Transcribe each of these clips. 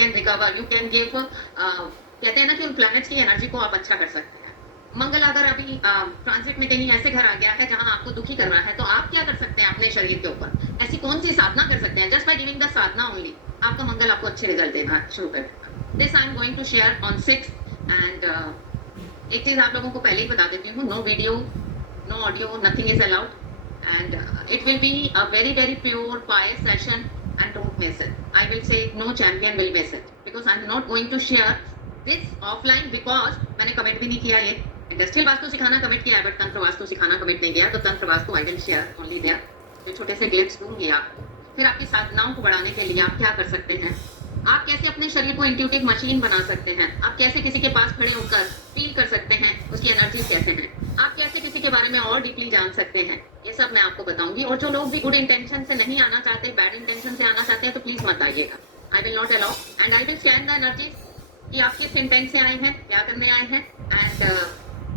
Can recover, you can give, कहते हैं ना कि उन प्लैनेट्स की एनर्जी को आप अच्छा कर सकते हैं। मंगल अगर अभी ट्रांजिट में कहीं ऐसे घर आ गया है जहां आपको दुखी कर रहा है, तो आप क्या कर सकते हैं अपने शरीर के ऊपर? ऐसी कौन सी साधना कर सकते हैं? Just by giving the sadhana only आपका मंगल आपको अच्छे रिजल्ट देना शुरू कर देगा। This I am going to share on 6 and एक चीज आप लोगों को पहले ही बता देती हूँ, no video, no audio, nothing is allowed and it will be a very pure pious session and don't miss it. I will say no champion will miss it because I'm not going to share this offline because मैंने comment भी नहीं किया ये industrial vastu सिखाना comment किया है but तंत्र वास्तु सिखाना कमेंट नहीं किया, तो tantra vastu I will share only there. जो छोटे से ग्लिप्स दूंगी आपको, फिर आपकी साधनाओं को बढ़ाने के लिए आप क्या कर सकते हैं, आप कैसे अपने शरीर को इंट्यूटिव मशीन बना सकते हैं, आप कैसे किसी के पास खड़े होकर फील कर सकते हैं उसकी एनर्जी कैसे है, आप कैसे किसी के बारे में और डीपली जान सकते हैं, ये सब मैं आपको बताऊंगी। और जो लोग भी गुड इंटेंशन से नहीं आना चाहते, बैड इंटेंशन से आना चाहते हैं, तो प्लीज मत आइएगा। आई will not allow and I will scan the energy कि आप किस इंटेंट से आए हैं, क्या करने आए हैं, एंड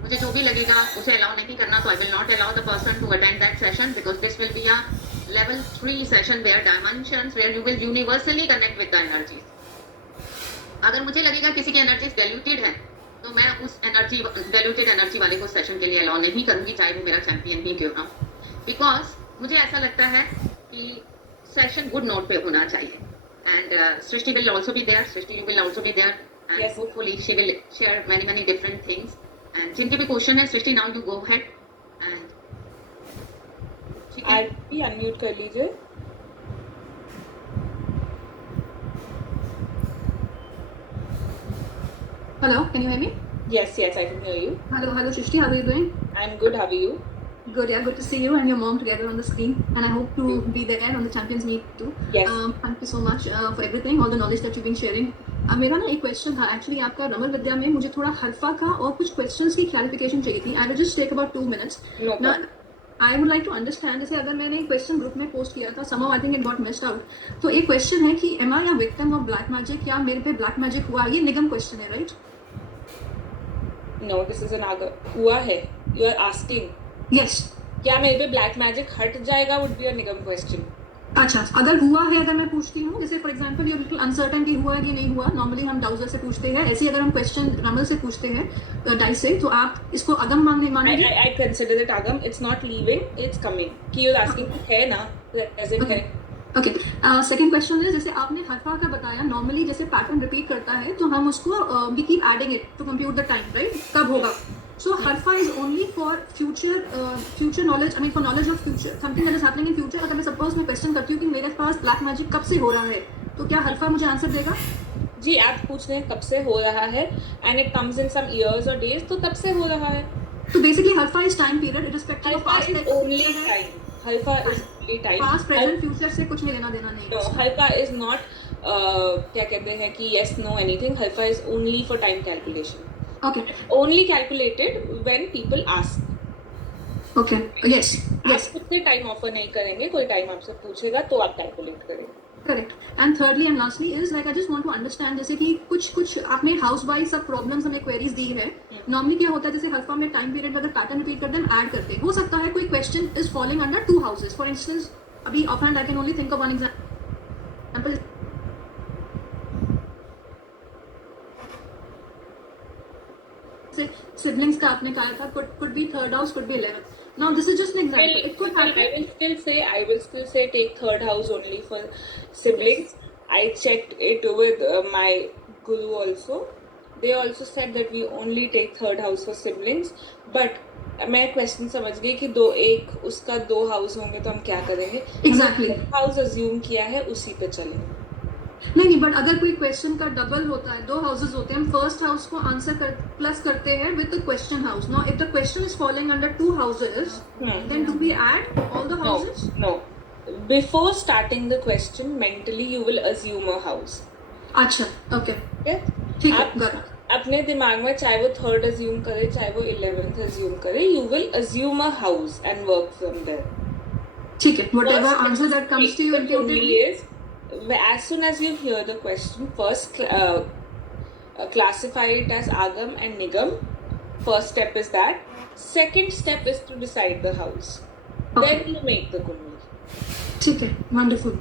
मुझे जो भी लगेगा उसे अलाउ नहीं करना, तो I will not allow the person to attend that session because this will be a level 3 session where dimensions where you will universally connect with the energies। अगर मुझे लगेगा किसी की एनर्जीज डाइल्यूटेड है तो मैं उस एनर्जी डाइल्यूटेड एनर्जी वाले को सेशन के लिए अलाउ नहीं करूंगी, चाहे वो मेरा चैंपियन ही क्यों ना, बिकॉज मुझे ऐसा लगता है कि सेशन गुड नोट पे होना चाहिए। And Srishti will also be there, Srishti you will also be there and hopefully she will share many different things। And जिनके भी क्वेश्चन है Srishti, now you go ahead and आप भी अनम्यूट कर लीजिए। Hello, can you hear me? Yes, I can hear you. Hello, Shrishti, how are you doing? I'm good, how are you? Good, yeah, good to see you and your mom together on the screen, and I hope to be there on the Champions Meet too. Yes. Thank you so much for everything, all the knowledge that you've been sharing. मेरा ना एक question था actually आपका रमल विद्या में, मुझे थोड़ा हल्फा का और कुछ क्वेश्चंस की क्लैरिफिकेशन चाहिए थी। I will just take about 2 minutes। No problem. I would like to understand, जैसे अगर मैंने एक क्वेश्चन ग्रुप में पोस्ट किया था, somehow I think it got missed out, तो एक क्वेश्चन है कि am I a victim of black magic, या मेरे पे ब्लैक मैजिक हुआ, ये निगम क्वेश्चन है, right? No, this is an हुआ है, you are asking। Yes। क्या मेरे पे ब्लैक मैजिक हट जाएगा would be a Nigam question. अच्छा, अगर हुआ है, अगर मैं पूछती हूँ, जैसे फॉर एग्जांपल ये बिल्कुल अनसर्टन कि हुआ है कि नहीं हुआ, नॉर्मली हम डाउजर से पूछते हैं, ऐसे अगर हम क्वेश्चन रमल से पूछते हैं डाइस से, तो आप इसको अगम मानेंगे? I consider it agam, it's not leaving, it's coming। कि you're asking है ना, present है। ओके, सेकंड क्वेश्चन है, जैसे आपने हल्फा का बताया, नॉर्मली जैसे पैटर्न रिपीट करता है तो हम उसको we keep adding it to compute the time, right? कब होगा? So हल्फा is only for future knowledge, I mean for knowledge of future, something that is happening in future. अगर मैं सपोज मैं क्वेश्चन करती हूँ कि मेरे पास ब्लैक मैजिक कब से हो रहा है, तो क्या हल्फा मुझे आंसर देगा? जी, आप पूछ रहे हैं कब से हो रहा है and it comes in some years और डेज, तो तब से हो रहा है। तो बेसिकली हल्फा is time period irrespective of past, only time. हल्फा is only time, past present future से कुछ नहीं लेना देना नहीं। नो, हल्फा इज नॉट क्या कहते हैं कि यस नो एनीथिंग, हल्फा is only for time calculation. Okay, only calculated when people ask. Okay, yes yes, आप खुद से टाइम ऑफर नहीं करेंगे, कोई टाइम आपसे पूछेगा तो आप कैलकुलेट करेंगे। Correct. And thirdly and lastly is like I just want to understand, जैसे कि कुछ आपने हाउस वाइज सब प्रॉब्लम्स हमें क्वेरीज दी है, नॉर्मली क्या होता है, जैसे हल्फा में टाइम पीरियड अगर पैटर्न रिपीट करते हैं, ऐड करते हैं, हो सकता है कोई question is falling under 2 houses, for instance अभी ऑफहैंड I can only think of one example, siblings का आपने कहा था, could be third house, could be 11th. Now this is just an example, it could happen। I will still say take third house only for siblings। I checked it with my guru also, they also said that we only take third house for siblings, but मैं question समझ गई कि एक उसका 2 house होंगे तो हम क्या करेंगे। एग्जैक्टली, हाउस अज्यूम किया है, उसी पे चलेंगे। नहीं, बट अगर कोई क्वेश्चन का डबल होता है, 2 हाउसेस होते हैं, हम फर्स्ट हाउस को आंसर प्लस करते हैं with the question house. Now if the question is following under 2 houses, then do we add all the houses? No, before starting the question mentally you will assume a house. अच्छा, okay, ठीक है, got it. अपने दिमाग में चाहे वो third assume करे, चाहे वो 11th अज्यूम करे, you will assume a house and work from there. ठीक है, whatever answer that comes to you is as soon as you hear the question, first classify it as agam and nigam। First step is that, second step is to decide the house, then you make the kundi। ठीक है, wonderful,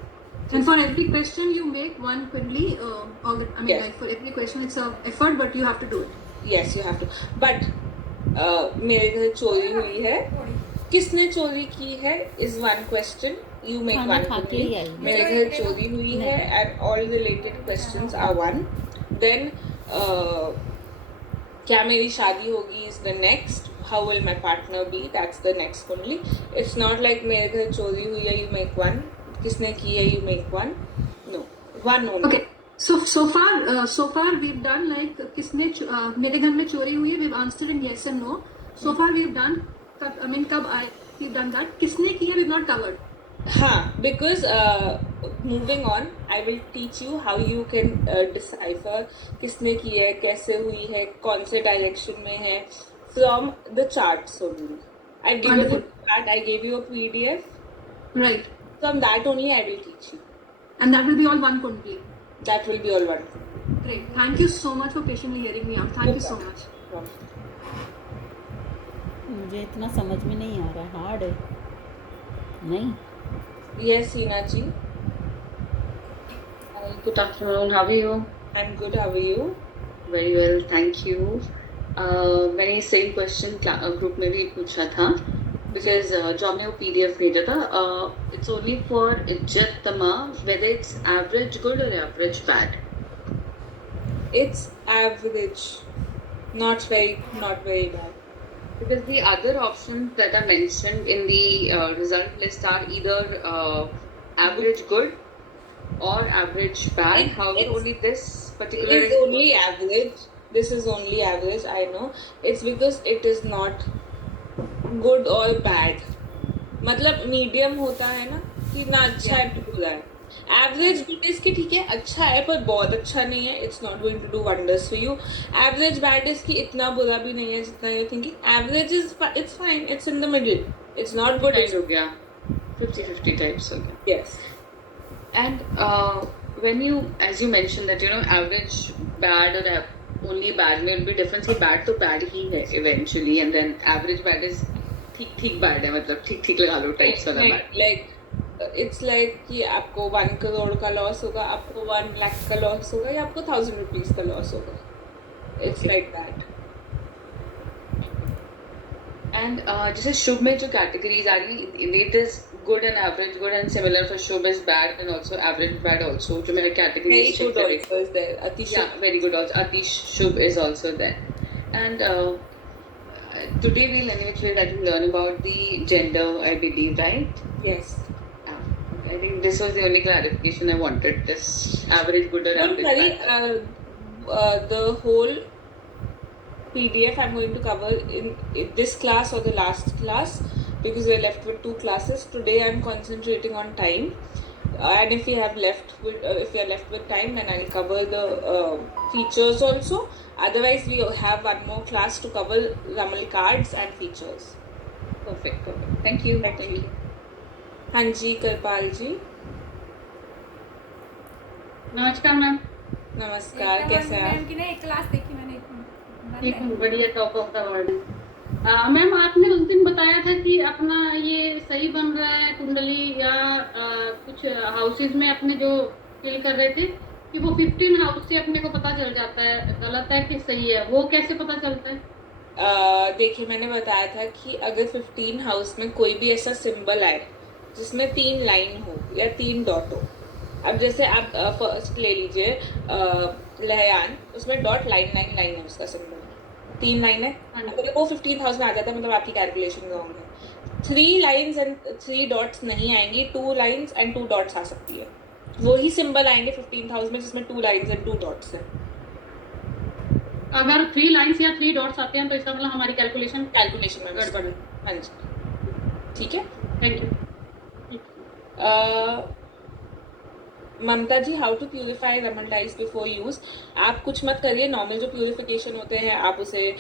And for every question you make one kundli, or I mean, Yes. like for every question it's a effort, but you have to do it. Yes, you have to. But मेरे घर चोरी हुई है, किसने चोरी की है is one question. You make खाना one खा के ही kundli. आई मैं। मेरे घर चोरी हुई है and all related questions are one. Then क्या मेरी शादी होगी is the next. How will my partner be? That's the next kundli. It's not like मेरे घर चोरी हुई है, you make one. किसने की है, you make one. No, one only. Okay. So far we've done like किसने मेरे घर में चोरी हुई है, we've answered in yes and no. So far we've done कब आए, we've done that. किसने की है, we've not covered. हाँ, because moving on, I will teach you how you can decipher किसने की है, कैसे हुई है, कौन से direction में है, from the charts only. I give you the Wonderful. chart, I gave you a PDF. Right. From that only I will teach you. And that will be all one kundli. That will be all one. Great. Thank you so much for patiently hearing me out. Thank you so much. मुझे इतना समझ में नहीं आ रहा, hard है नहीं। Yes, Hina ji. Hi, good afternoon. How are you? I'm good. How are you? Very well, thank you. मैंने same question group में भी पूछा था, बिकॉज जो आपने वो PDF भेजा था, इट्स ओनली फॉर इज्जत तमा, वेदर इट्स एवरेज गुड और average bad. It's average, not very bad. Because the other options that are mentioned in the result list are either average good or average bad. However, It's- only this particular It is only average. This is only average, I know. It's because it is not good or bad. मतलब medium होता है ना, कि ना अच्छा है ना बुरा है. एवरेज गुड इज कि ठीक है, अच्छा है पर बहुत अच्छा नहीं है. It's not going to do wonders for you. Average bad is कि इतना बुरा भी नहीं है जितना you thinking. Average is it's fine, it's in the middle. It's not good. types हो गया, 50-50 types हो गया. Yes. And when you, as you mentioned that average bad or only bad में will be difference कि bad तो bad ही है eventually, and then average bad is ठीक bad है, मतलब ठीक लगा लो types वाला bad. Like it's like कि आपको 1 करोड़ का लॉस होगा, आपको 1 लाख का लॉस होगा, या आपको 1000 रुपीज का लॉस होगा. It's like that. And जैसे शुभ में जो कैटेगरीज आ रही, it is good and average good, and similar for Shubh is bad and also average bad also, जो मेरे Very categories good also is there. Atish. yeah, very good also. Atish Shubh is also there. And today we'll anyway that we learn about the gender, I believe, right? Yes. I think this was the only clarification I wanted. This average good or Don't average worry. bad. The whole PDF I'm going to cover in this class or the last class, because we're left with 2 classes. Today I'm concentrating on time, and if we are left with time, then I'll cover the features also. Otherwise, we have one more class to cover Ramal cards and features. Perfect. Thank you. हाँ जी, करपाल जी. नमस्कार ma'am. नमस्कार, कैसे हैं आप? की ना एक class देखी मैंने. ठीक हूँ, बढ़िया, top of the world. Ma'am आपने उस दिन बताया था कि अपना ये सही बन रहा है कुंडली, या कुछ हाउसेज में अपने जो फिल कर रहे थे कि वो 15 हाउस से अपने को पता चल जाता है गलत है कि सही है, वो कैसे पता चलता है? देखिए, मैंने बताया था कि अगर 15 हाउस में कोई भी ऐसा सिंबल आए जिसमें 3 लाइन हो या 3 डॉट हो. अब जैसे आप फर्स्ट ले लीजिए लहयान, उसमें डॉट लाइन है, उसका सिंबल 3 लाइन है. अगर वो 15th हाउस में आ जाता है, मतलब आपकी कैलकुलेशन रॉन्ग है. 3 लाइन्स एंड 3 डॉट्स नहीं आएंगी, 2 लाइन्स एंड 2 डॉट्स आ सकती है. वही सिंबल आएंगे 15th हाउस में जिसमें 2 लाइन्स एंड 2 डॉट्स है. अगर 3 लाइन्स या 3 डॉट्स आते हैं तो इसका मतलब हमारी कैलकुलेशन में गड़बड़ है. हाँ जी, ठीक है. Thank you. Mamta ji, how to purify raman dice before use. आप कुछ मत करिए. नॉर्मल जो प्यूरिफिकेशन होते हैं, आप उसे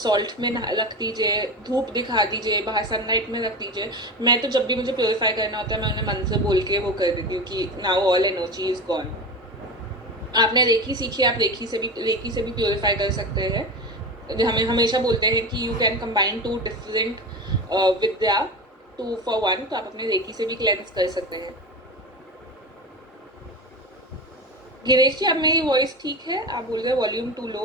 सॉल्ट में रख दीजिए, धूप दिखा दीजिए, बाहर सनलाइट में रख दीजिए. मैं तो जब भी मुझे प्यूरिफाई करना होता है, मैं उन्हें मन से बोल के वो कर देती हूँ कि now all energy is gone. आपने रेखी सीखी, आप रेखी से भी प्यूरिफाई कर सकते हैं. हमें हमेशा बोलते हैं कि you can combine 2 different Vidya 2 for 1, तो आप अपने रेखी से भी क्लेंस कर सकते हैं. गिरीश जी, अब मेरी वॉइस ठीक है? आप बोल रहे volume too low.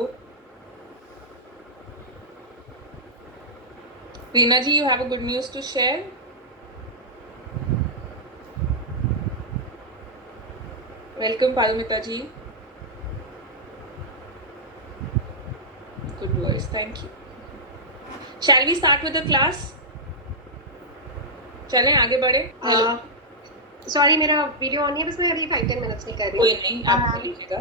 Reena ji, you have a good news to share? Welcome, Parumita ji. Good voice, thank you. Shall we start with the class? चलें आगे बढ़े. सॉरी मेरा वीडियो ऑन है, बस मैं अभी 5-10 मिनट्स में कर रही हूँ. कोई नहीं, आप कर लीजिएगा.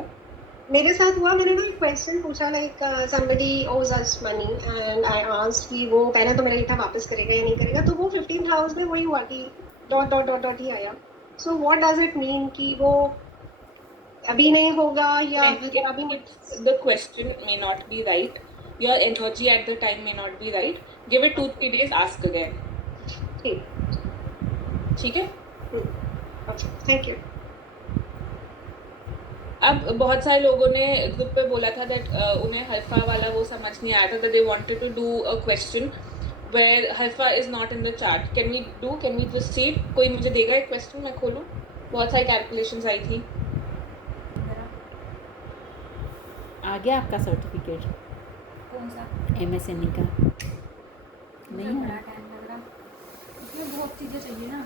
मेरे साथ हुआ, मैंने ना एक क्वेश्चन पूछा, like somebody owes us money and I asked कि वो पहले तो मेरा ये था वापस करेगा या नहीं करेगा, तो वो 15th हाउस में वही हुआ कि डॉट डॉट डॉट डॉट ही आया. So what does it mean कि वो अभी नहीं होगा या मतलब अभी The question may not be right. Your energy at the time may not be right. Give it 2-3 days, ask again. ठीक है? Thank you. अब बहुत सारे लोगों ने ग्रुप पे बोला था दैट उन्हें हल्फा वाला वो समझ नहीं आया था, that they wanted to do a question where हल्फा is not in the chart. Can we proceed? कोई मुझे देगा एक क्वेश्चन, मैं खोलूं? बहुत सारी कैलकुलेशंस आई थी. आ गया आपका सर्टिफिकेट? कौन सा? MSME का नहीं बड़ा है? टाइम लग रहा. उसमें बहुत चीज़ें चाहिए ना,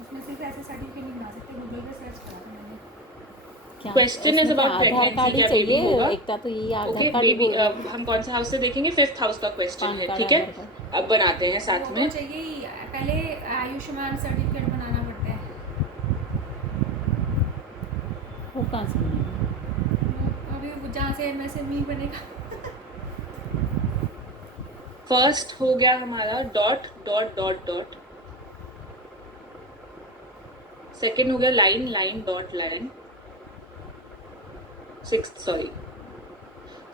उसमें सिर्फ ऐसे सर्टिफिकेट नहीं बना सकते. गूगल पे सर्च करा था मैंने. क्या Question is इसमें क्या about आधार pregnancy, कार्ड ही क्या baby चाहिए? होगा? एक तो ये आधार ओके कार्ड ही बेबी, बोल रहे हैं. हम कौन सा हाउस से देखेंगे? 5th हाउस का क्वेश्चन पान है. कार्ड, ठीक है, आधार कार्ड. अब बनाते हैं साथ वो में. चाहिए ही. पहले आयुष्मान सर्टिफिकेट बनाना पड़ता है. वो कहाँ से मिलेगा? अभी जहाँ से MSME बनेगा. फर्स्ट हो गया हमारा dot dot dot dot. Second हो गया line line dot line.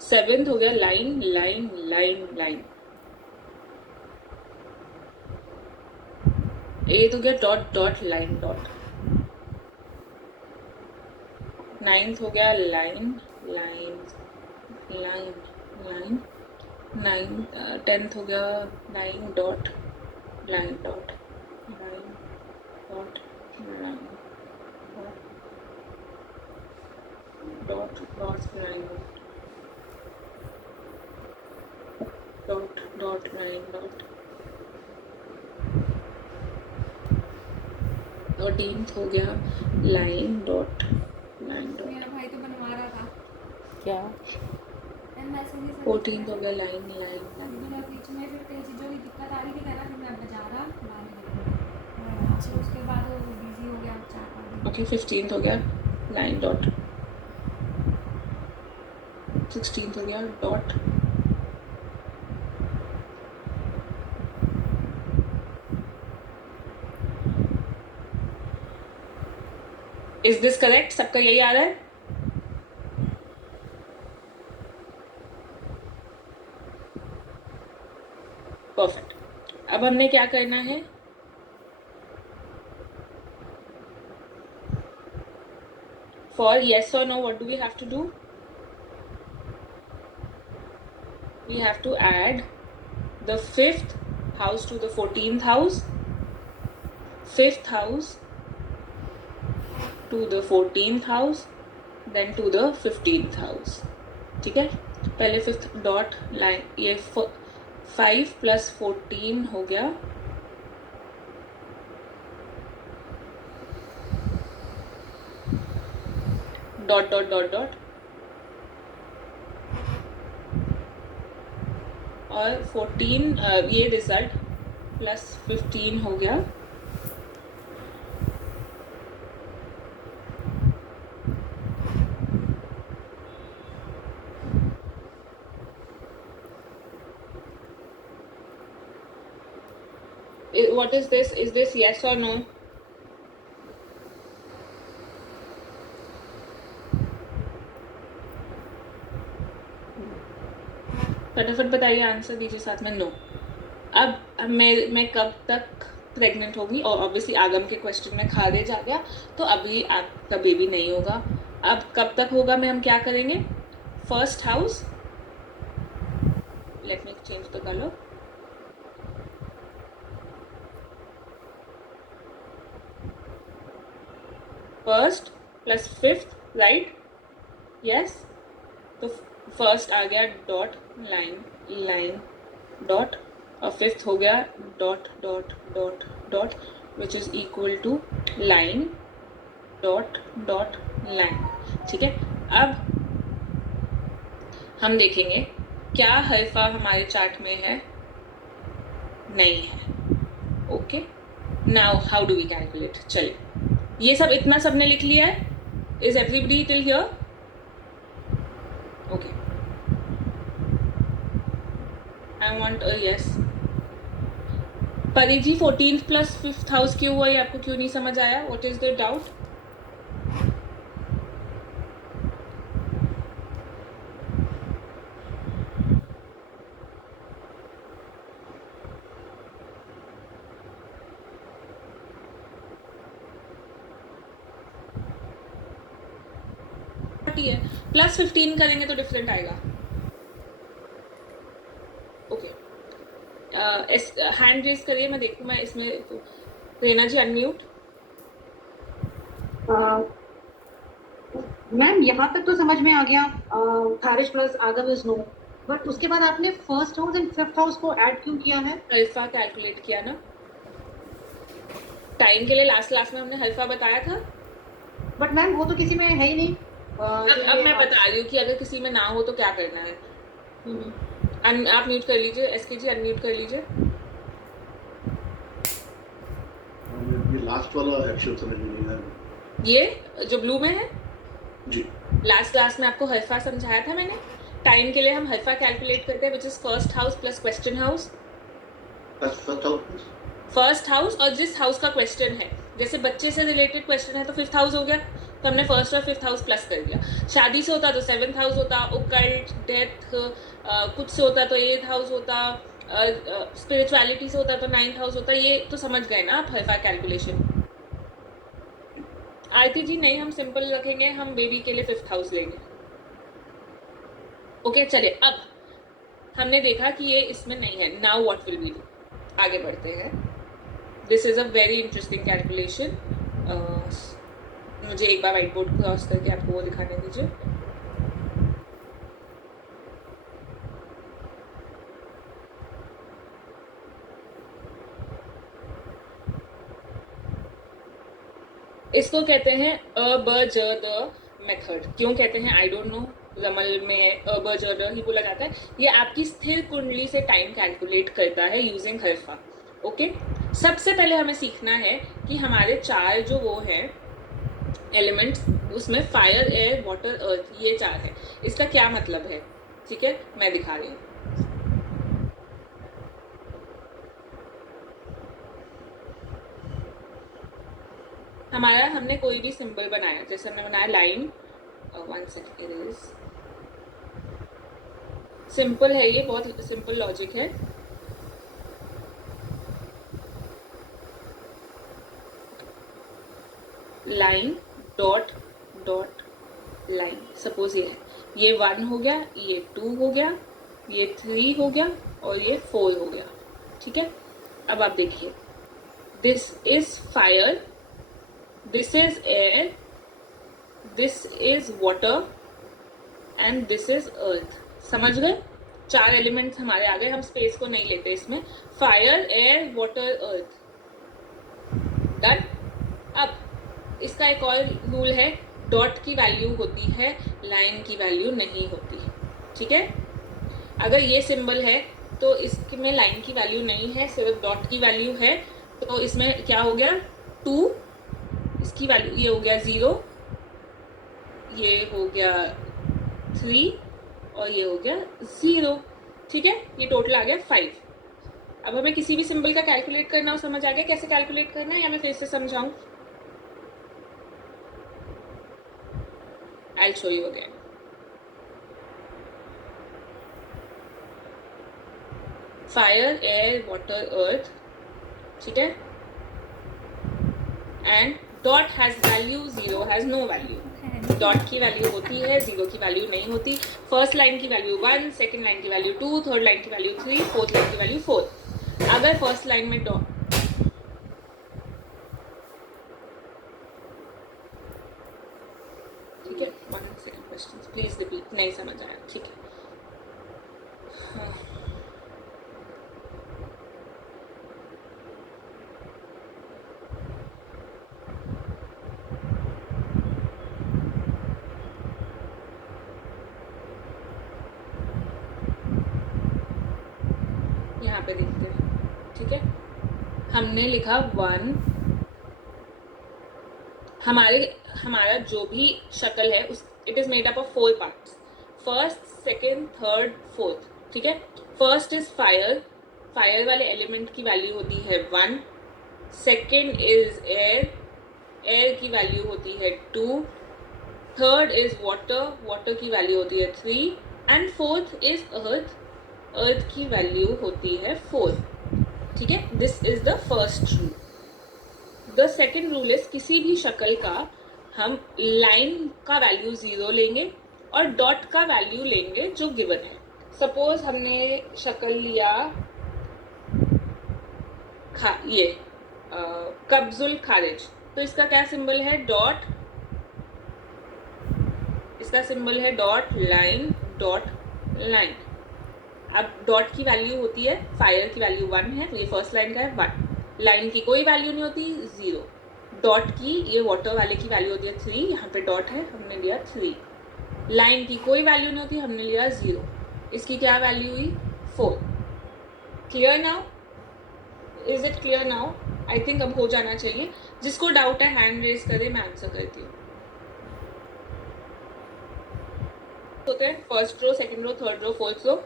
Seventh हो गया लाइन लाइन लाइन लाइन. एथ हो गया dot dot line dot. Ninth हो गया line line line line. 10th हो गया line dot line dot line dot line dot dot line dot dot line dot. 13th हो गया लाइन डॉट लाइन डॉट. मेरा भाई तो बनवा रहा था क्या? MSME. 14th हो गया लाइन लाइन लाइन. मेरा बीच में फिर कई चीज़ों की दिक्कत आ रही थी, कह रहा फिर मैं बजा रहा लाने. फिर उसके बाद वो बिजी हो गया 4-5 दिन. ओके 15th हो गया लाइन डॉट. 16th हो गया डॉट. Is this correct? सबका यही आ रहा है? परफेक्ट. अब हमने क्या करना है? For yes or no, what do we have to do? We have to add the 5th house to the 14th house, 5th house to the 14th house, then to the 15th house. ठीक है, पहले 5th dot line, ये 5 + 14 हो गया dot dot dot dot, और 14 ये result plus 15 हो गया what is this? Is this yes or no? फटाफट बताइए, आंसर दीजिए साथ में. नो. अब मैं कब तक प्रेग्नेंट होगी? और ऑब्वियसली आगम के क्वेश्चन में खारिज आ गया, तो अभी आपका बेबी नहीं होगा. अब कब तक होगा में हम क्या करेंगे? First house, let me change the colour. First plus 5th, right? Yes, तो फर्स्ट आ गया डॉट लाइन लाइन डॉट, और फिफ्थ हो गया dot dot dot dot which is equal to line dot dot line. ठीक है, अब हम देखेंगे क्या हल्फा हमारे चार्ट में है, नहीं है। Okay, now how do we calculate. चलिए, ये सब इतना सबने लिख लिया है? Is everybody till here? Okay, I want a yes. Pari ji 14th plus 5th house क्यों हुआ, ये आपको क्यों नहीं समझ आया? What is the doubt? है +15 करेंगे तो डिफरेंट आएगा। ओके, हैंड रेज करिए, मैं देखूं। मैं इसमें रेना जी अनम्यूट। मैम यहाँ तक तो समझ में आ गया, खारिज प्लस आगम इज नो, बट उसके बाद आपने first house and fifth house को ऐड क्यों किया है? अल्फा कैलकुलेट किया ना टाइम के लिए। लास्ट में हमने अल्फा बताया था। बट मैम वो तो किसी में है ही नहीं। अब मैं बता रही हूँ कि अगर किसी में ना हो तो क्या करना है। आप म्यूट कर लीजिए, एसके जी अनम्यूट कर लीजिए। ये लास्ट वाला एक्शन समझ में नहीं आया। ये जो ब्लू में है जी, लास्ट क्लास में आपको हल्फा समझाया था मैंने। टाइम के लिए हम हल्फा कैलकुलेट करते हैं, which is first house plus question house. First house और जिस हाउस का क्वेश्चन है, जैसे बच्चे से रिलेटेड क्वेश्चन है तो फिफ्थ हाउस हो गया, तो हमने फर्स्ट और फिफ्थ हाउस प्लस कर दिया। शादी से होता तो सेवंथ हाउस होता, ओकल्ट डेथ कुछ से होता तो एथ हाउस होता, स्पिरिचुअलिटी से होता तो नाइन्थ हाउस होता। ये तो समझ गए ना आप हल्फा कैलकुलेशन। आरती जी नहीं, हम सिंपल रखेंगे, हम बेबी के लिए फिफ्थ हाउस लेंगे। ओके, चलिए, अब हमने देखा कि ये इसमें नहीं है। Now what will we do? आगे बढ़ते हैं। This is a very interesting calculation. मुझे एक बार व्हाइट बोर्ड क्रॉस करके आपको वो दिखाने दीजिए। इसको कहते हैं अबजद मेथड। क्यों कहते हैं आई डोंट नो। रमल में अबजद ही बोला जाता है। ये आपकी स्थिर कुंडली से टाइम कैलकुलेट करता है यूजिंग हल्फा। ओके, सबसे पहले हमें सीखना है कि हमारे चार जो वो हैं एलिमेंट्स, उसमें फायर एयर वाटर अर्थ, ये चार है। इसका क्या मतलब है? ठीक है, मैं दिखा रही हूँ। हमारा हमने कोई भी सिंबल बनाया, जैसे हमने बनाया लाइन, 1 सेकेंड, सिंपल है, ये बहुत सिंपल लॉजिक है। Line dot dot line, suppose ये है, ये 1 हो गया, ये 2 हो गया, ये 3 हो गया और ये 4 हो गया। ठीक है, अब आप देखिए, this is fire, this is air, this is water and this is earth. समझ गए? चार एलिमेंट्स हमारे आ गए। हम स्पेस को नहीं लेते इसमें। फायर एयर वाटर अर्थ, डन। अब इसका एक और रूल है, डॉट की वैल्यू होती है, लाइन की वैल्यू नहीं होती। ठीक है, अगर ये सिंबल है तो इसमें लाइन की वैल्यू नहीं है, सिर्फ डॉट की वैल्यू है। तो इसमें क्या हो गया, 2, इसकी वैल्यू ये हो गया 0, ये हो गया 3 और ये हो गया 0। ठीक है, ये टोटल आ गया 5। अब हमें किसी भी सिंबल का कैलकुलेट करना हो, समझ आ गया कैसे कैलकुलेट करना है, या मैं फिर से समझाऊं? I'll show you again. Fire, air, water, earth, ठीक है, and dot has value, 0 has no value. Dot की वैल्यू होती है, 0 की वैल्यू नहीं होती। फर्स्ट लाइन की वैल्यू 1, सेकंड लाइन की वैल्यू 2, थर्ड लाइन की वैल्यू 3, फोर्थ लाइन की वैल्यू 4। अगर फर्स्ट लाइन में डॉट, ठीक है, 1 सेकंड क्वेश्चंस, प्लीज रिपीट, नहीं समझ आया, ठीक है। हाँ। यहाँ पे देखते हैं, ठीक है। हमने लिखा 1, हमारा जो भी शक्ल है उस it is made up of 4 parts, first, second, third, fourth, ठीक है। फर्स्ट इज फायर, फायर वाले एलिमेंट की वैल्यू होती है 1, सेकेंड इज एयर, एयर की वैल्यू होती है 2, थर्ड इज वाटर, वाटर की वैल्यू होती है 3, एंड फोर्थ इज अर्थ, अर्थ की वैल्यू होती है 4, ठीक है। This is the first rule. The second rule is किसी भी शक्ल का हम लाइन का वैल्यू 0 लेंगे और डॉट का वैल्यू लेंगे जो गिवन है। सपोज हमने शक्ल लिया ये कब्जुल खारिज, तो इसका क्या सिंबल है, डॉट, इसका सिंबल है डॉट लाइन, डॉट लाइन। अब डॉट की वैल्यू होती है, फायर की वैल्यू 1 है, ये फर्स्ट लाइन का है 1, लाइन की कोई वैल्यू नहीं होती 0, डॉट की, ये वाटर वाले की वैल्यू होती है 3, यहाँ पे डॉट है, हमने लिया 3, लाइन की कोई वैल्यू नहीं होती, हमने लिया 0, इसकी क्या वैल्यू हुई 4। Clear now, is it clear now? I think अब हो जाना चाहिए। जिसको डाउट है हैंड रेज करे, मैं आंसर करती हूँ। होते हैं first row, second row, third row, fourth row.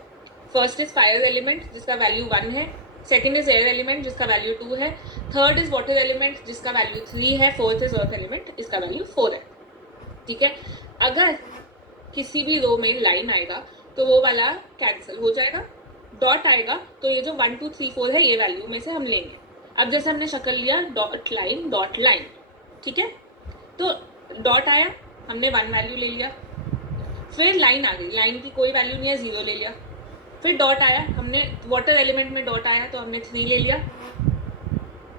First is fire element जिसका वैल्यू 1 है, सेकंड इज एयर एलिमेंट जिसका वैल्यू 2 है, थर्ड इज वाटर एलिमेंट जिसका वैल्यू 3 है, फोर्थ इज अर्थ एलिमेंट इसका वैल्यू 4 है, ठीक है। अगर किसी भी रो में लाइन आएगा तो वो वाला कैंसिल हो जाएगा, डॉट आएगा तो ये जो 1 2 3 4 है ये वैल्यू में से हम लेंगे। अब जैसे हमने शक्ल लिया डॉट लाइन, ठीक है, तो डॉट आया, हमने 1 वैल्यू ले लिया, फिर लाइन आ गई, लाइन की कोई वैल्यू नहीं है, 0 ले लिया, फिर डॉट आया, हमने वाटर एलिमेंट में डॉट आया तो हमने 3 ले लिया,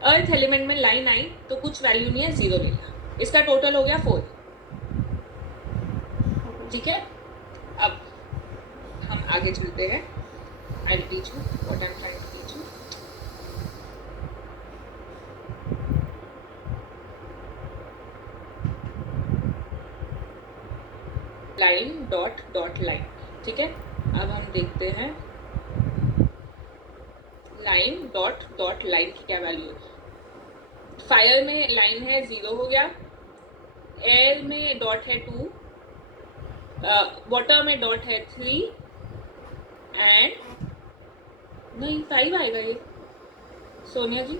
अर्थ एलिमेंट में लाइन आई तो कुछ वैल्यू नहीं है, 0 ले लिया, इसका टोटल हो गया 4, ठीक है। अब हम आगे चलते हैं। I will teach you what I am trying to teach you. Line dot dot line, ठीक है। अब हम देखते हैं लाइन डॉट डॉट लाइन की क्या वैल्यू है। फायर में लाइन है 0 हो गया, एयर में डॉट है 2, वाटर में डॉट है 3 एंड नहीं 5 आएगा ये सोनिया जी,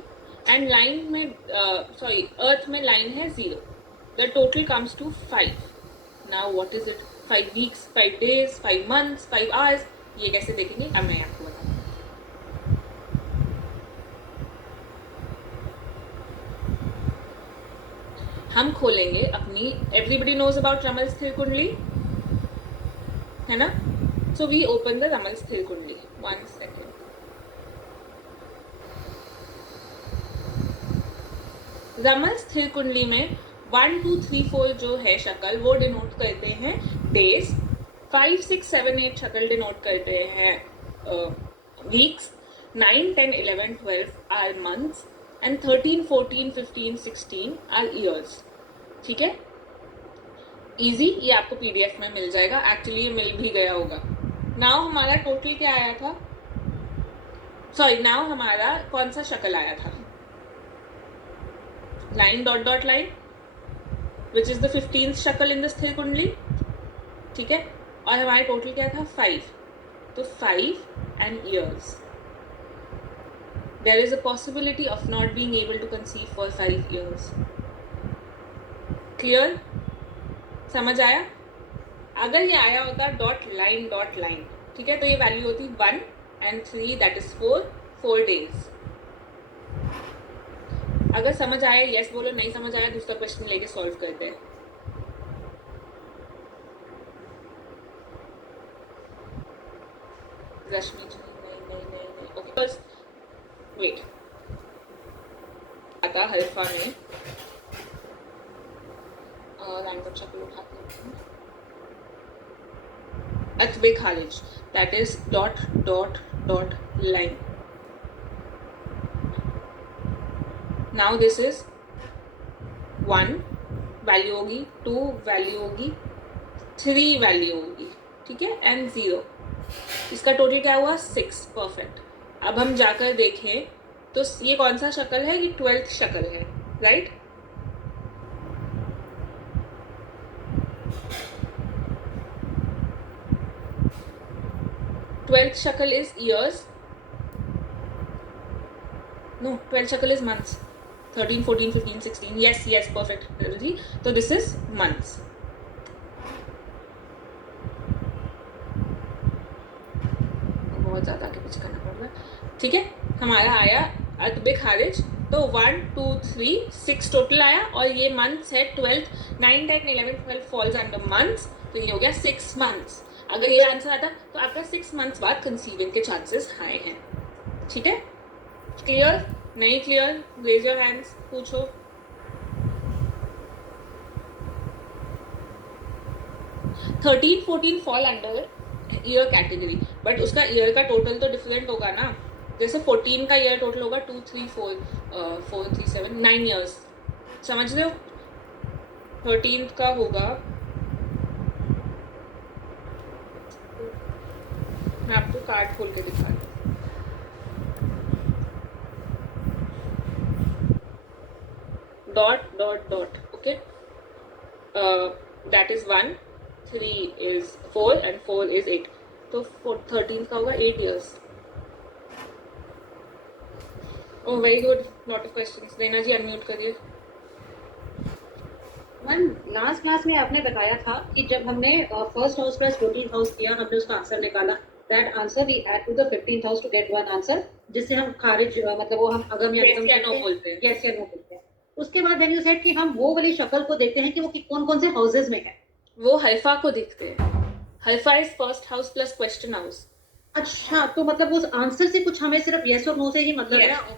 एंड लाइन में अर्थ में लाइन है 0, the total comes to 5। Now what is it, 5 weeks, 5 days, 5 months, 5 hours, ये कैसे देखेंगे अब मैं आपको बताऊँ। हम खोलेंगे अपनी, एवरीबडी नोज अबाउट रमल स्थिर कुंडली, है ना, सो वी ओपन द रमल स्थिर कुंडली। 1 सेकेंड, रमल स्थिर कुंडली में 1 2 3 4 जो है शक्ल वो डिनोट करते हैं डेज, 5 6 7 8 शक्ल डिनोट करते हैं weeks, 9 10 11 12 are months and 13 14 15 16 are years, ठीक है। इजी, ये आपको पीडीएफ में मिल जाएगा, एक्चुअली ये मिल भी गया होगा। नाउ हमारा टोटल क्या आया था, नाउ हमारा कौन सा शक्ल आया था, line dot dot line which is the 15th शक्ल इन द स्थिर कुंडली, ठीक है, और हमारा टोटल क्या था 5, तो 5 and years, there is a possibility of not being able to conceive for 5 years. Clear? समझ आया? अगर ये आया होता डॉट लाइन, ठीक है, तो ये वैल्यू होती 1 and 3 that is 4 days। अगर समझ आया यस बोलो, नहीं समझ आया दूसरा क्वेश्चन लेके सॉल्व करते हैं। रश्मि जी नहीं, ओके बस वेट, आता हल्फा में लाइन बच्चा को उठाते हैं। atbe kharij, that is dot dot dot line. Now this is 1 value होगी, 2 वैल्यू होगी, 3 वैल्यू होगी, ठीक है, एंड 0. इसका टोटल क्या हुआ 6. परफेक्ट. अब हम जाकर देखें तो ये कौन सा शक्ल है, ये 12th शक्ल है, राइट? ट्वेल्थ शक्ल इज ईयर्स, नो 12th शक्ल is months. 13, 14, 15, 16. Yes, perfect. So this is months. बहुत ज़्यादा आगे कुछ करना पड़ रहा है, ठीक है. हमारा आया अतबे खारिज, तो 1, 2, 3, 6 टोटल आया, और ये मंथ्स है 12, 9, 10, 11, 12 फॉल्स अंडर मंथ्स, तो ये हो गया 6 मंथ्स. अगर ये आंसर आता तो आपका 6 मंथ्स बाद कंसीविंग के चांसेस हाई हैं, ठीक है. क्लियर? नहीं क्लियर? रेज योर हैंड्स, पूछो. Thirteen 14 fall under year category, but उसका ईयर का टोटल तो डिफरेंट होगा ना. जैसे 14 का ईयर टोटल होगा 2, 3, 4, 4, 3, 7, 9 ईयर्स, समझ रहे हो. 13th का होगा, मैं आपको कार्ड खोल के दिखा रही हूँ. Dot dot dot, okay. That is 1, 3 is 4 and 4 is 8. तो 13th का होगा 8 years. Oh, very good. Lot of questions. Naina ji unmute करिए. मैम लास्ट क्लास में आपने बताया था कि जब हमने first house plus 14th house किया, हमने उसका आंसर निकाला. That answer we add to the 15th house to get one answer, जिससे हम खारिज मतलब वो हम अगम या Yes या no बोलते हैं. यस या नो बोलते हैं. उसके बाद देन यू सेड कि हम वो वाली शक्ल को देखते हैं कि वो कौन कौन से हाउसेज में है. वो हल्फा को देखते हैं. हल्फा is first house plus question house. अच्छा, तो मतलब उस आंसर से कुछ हमें सिर्फ यस और नो से ही मतलब Yes. है.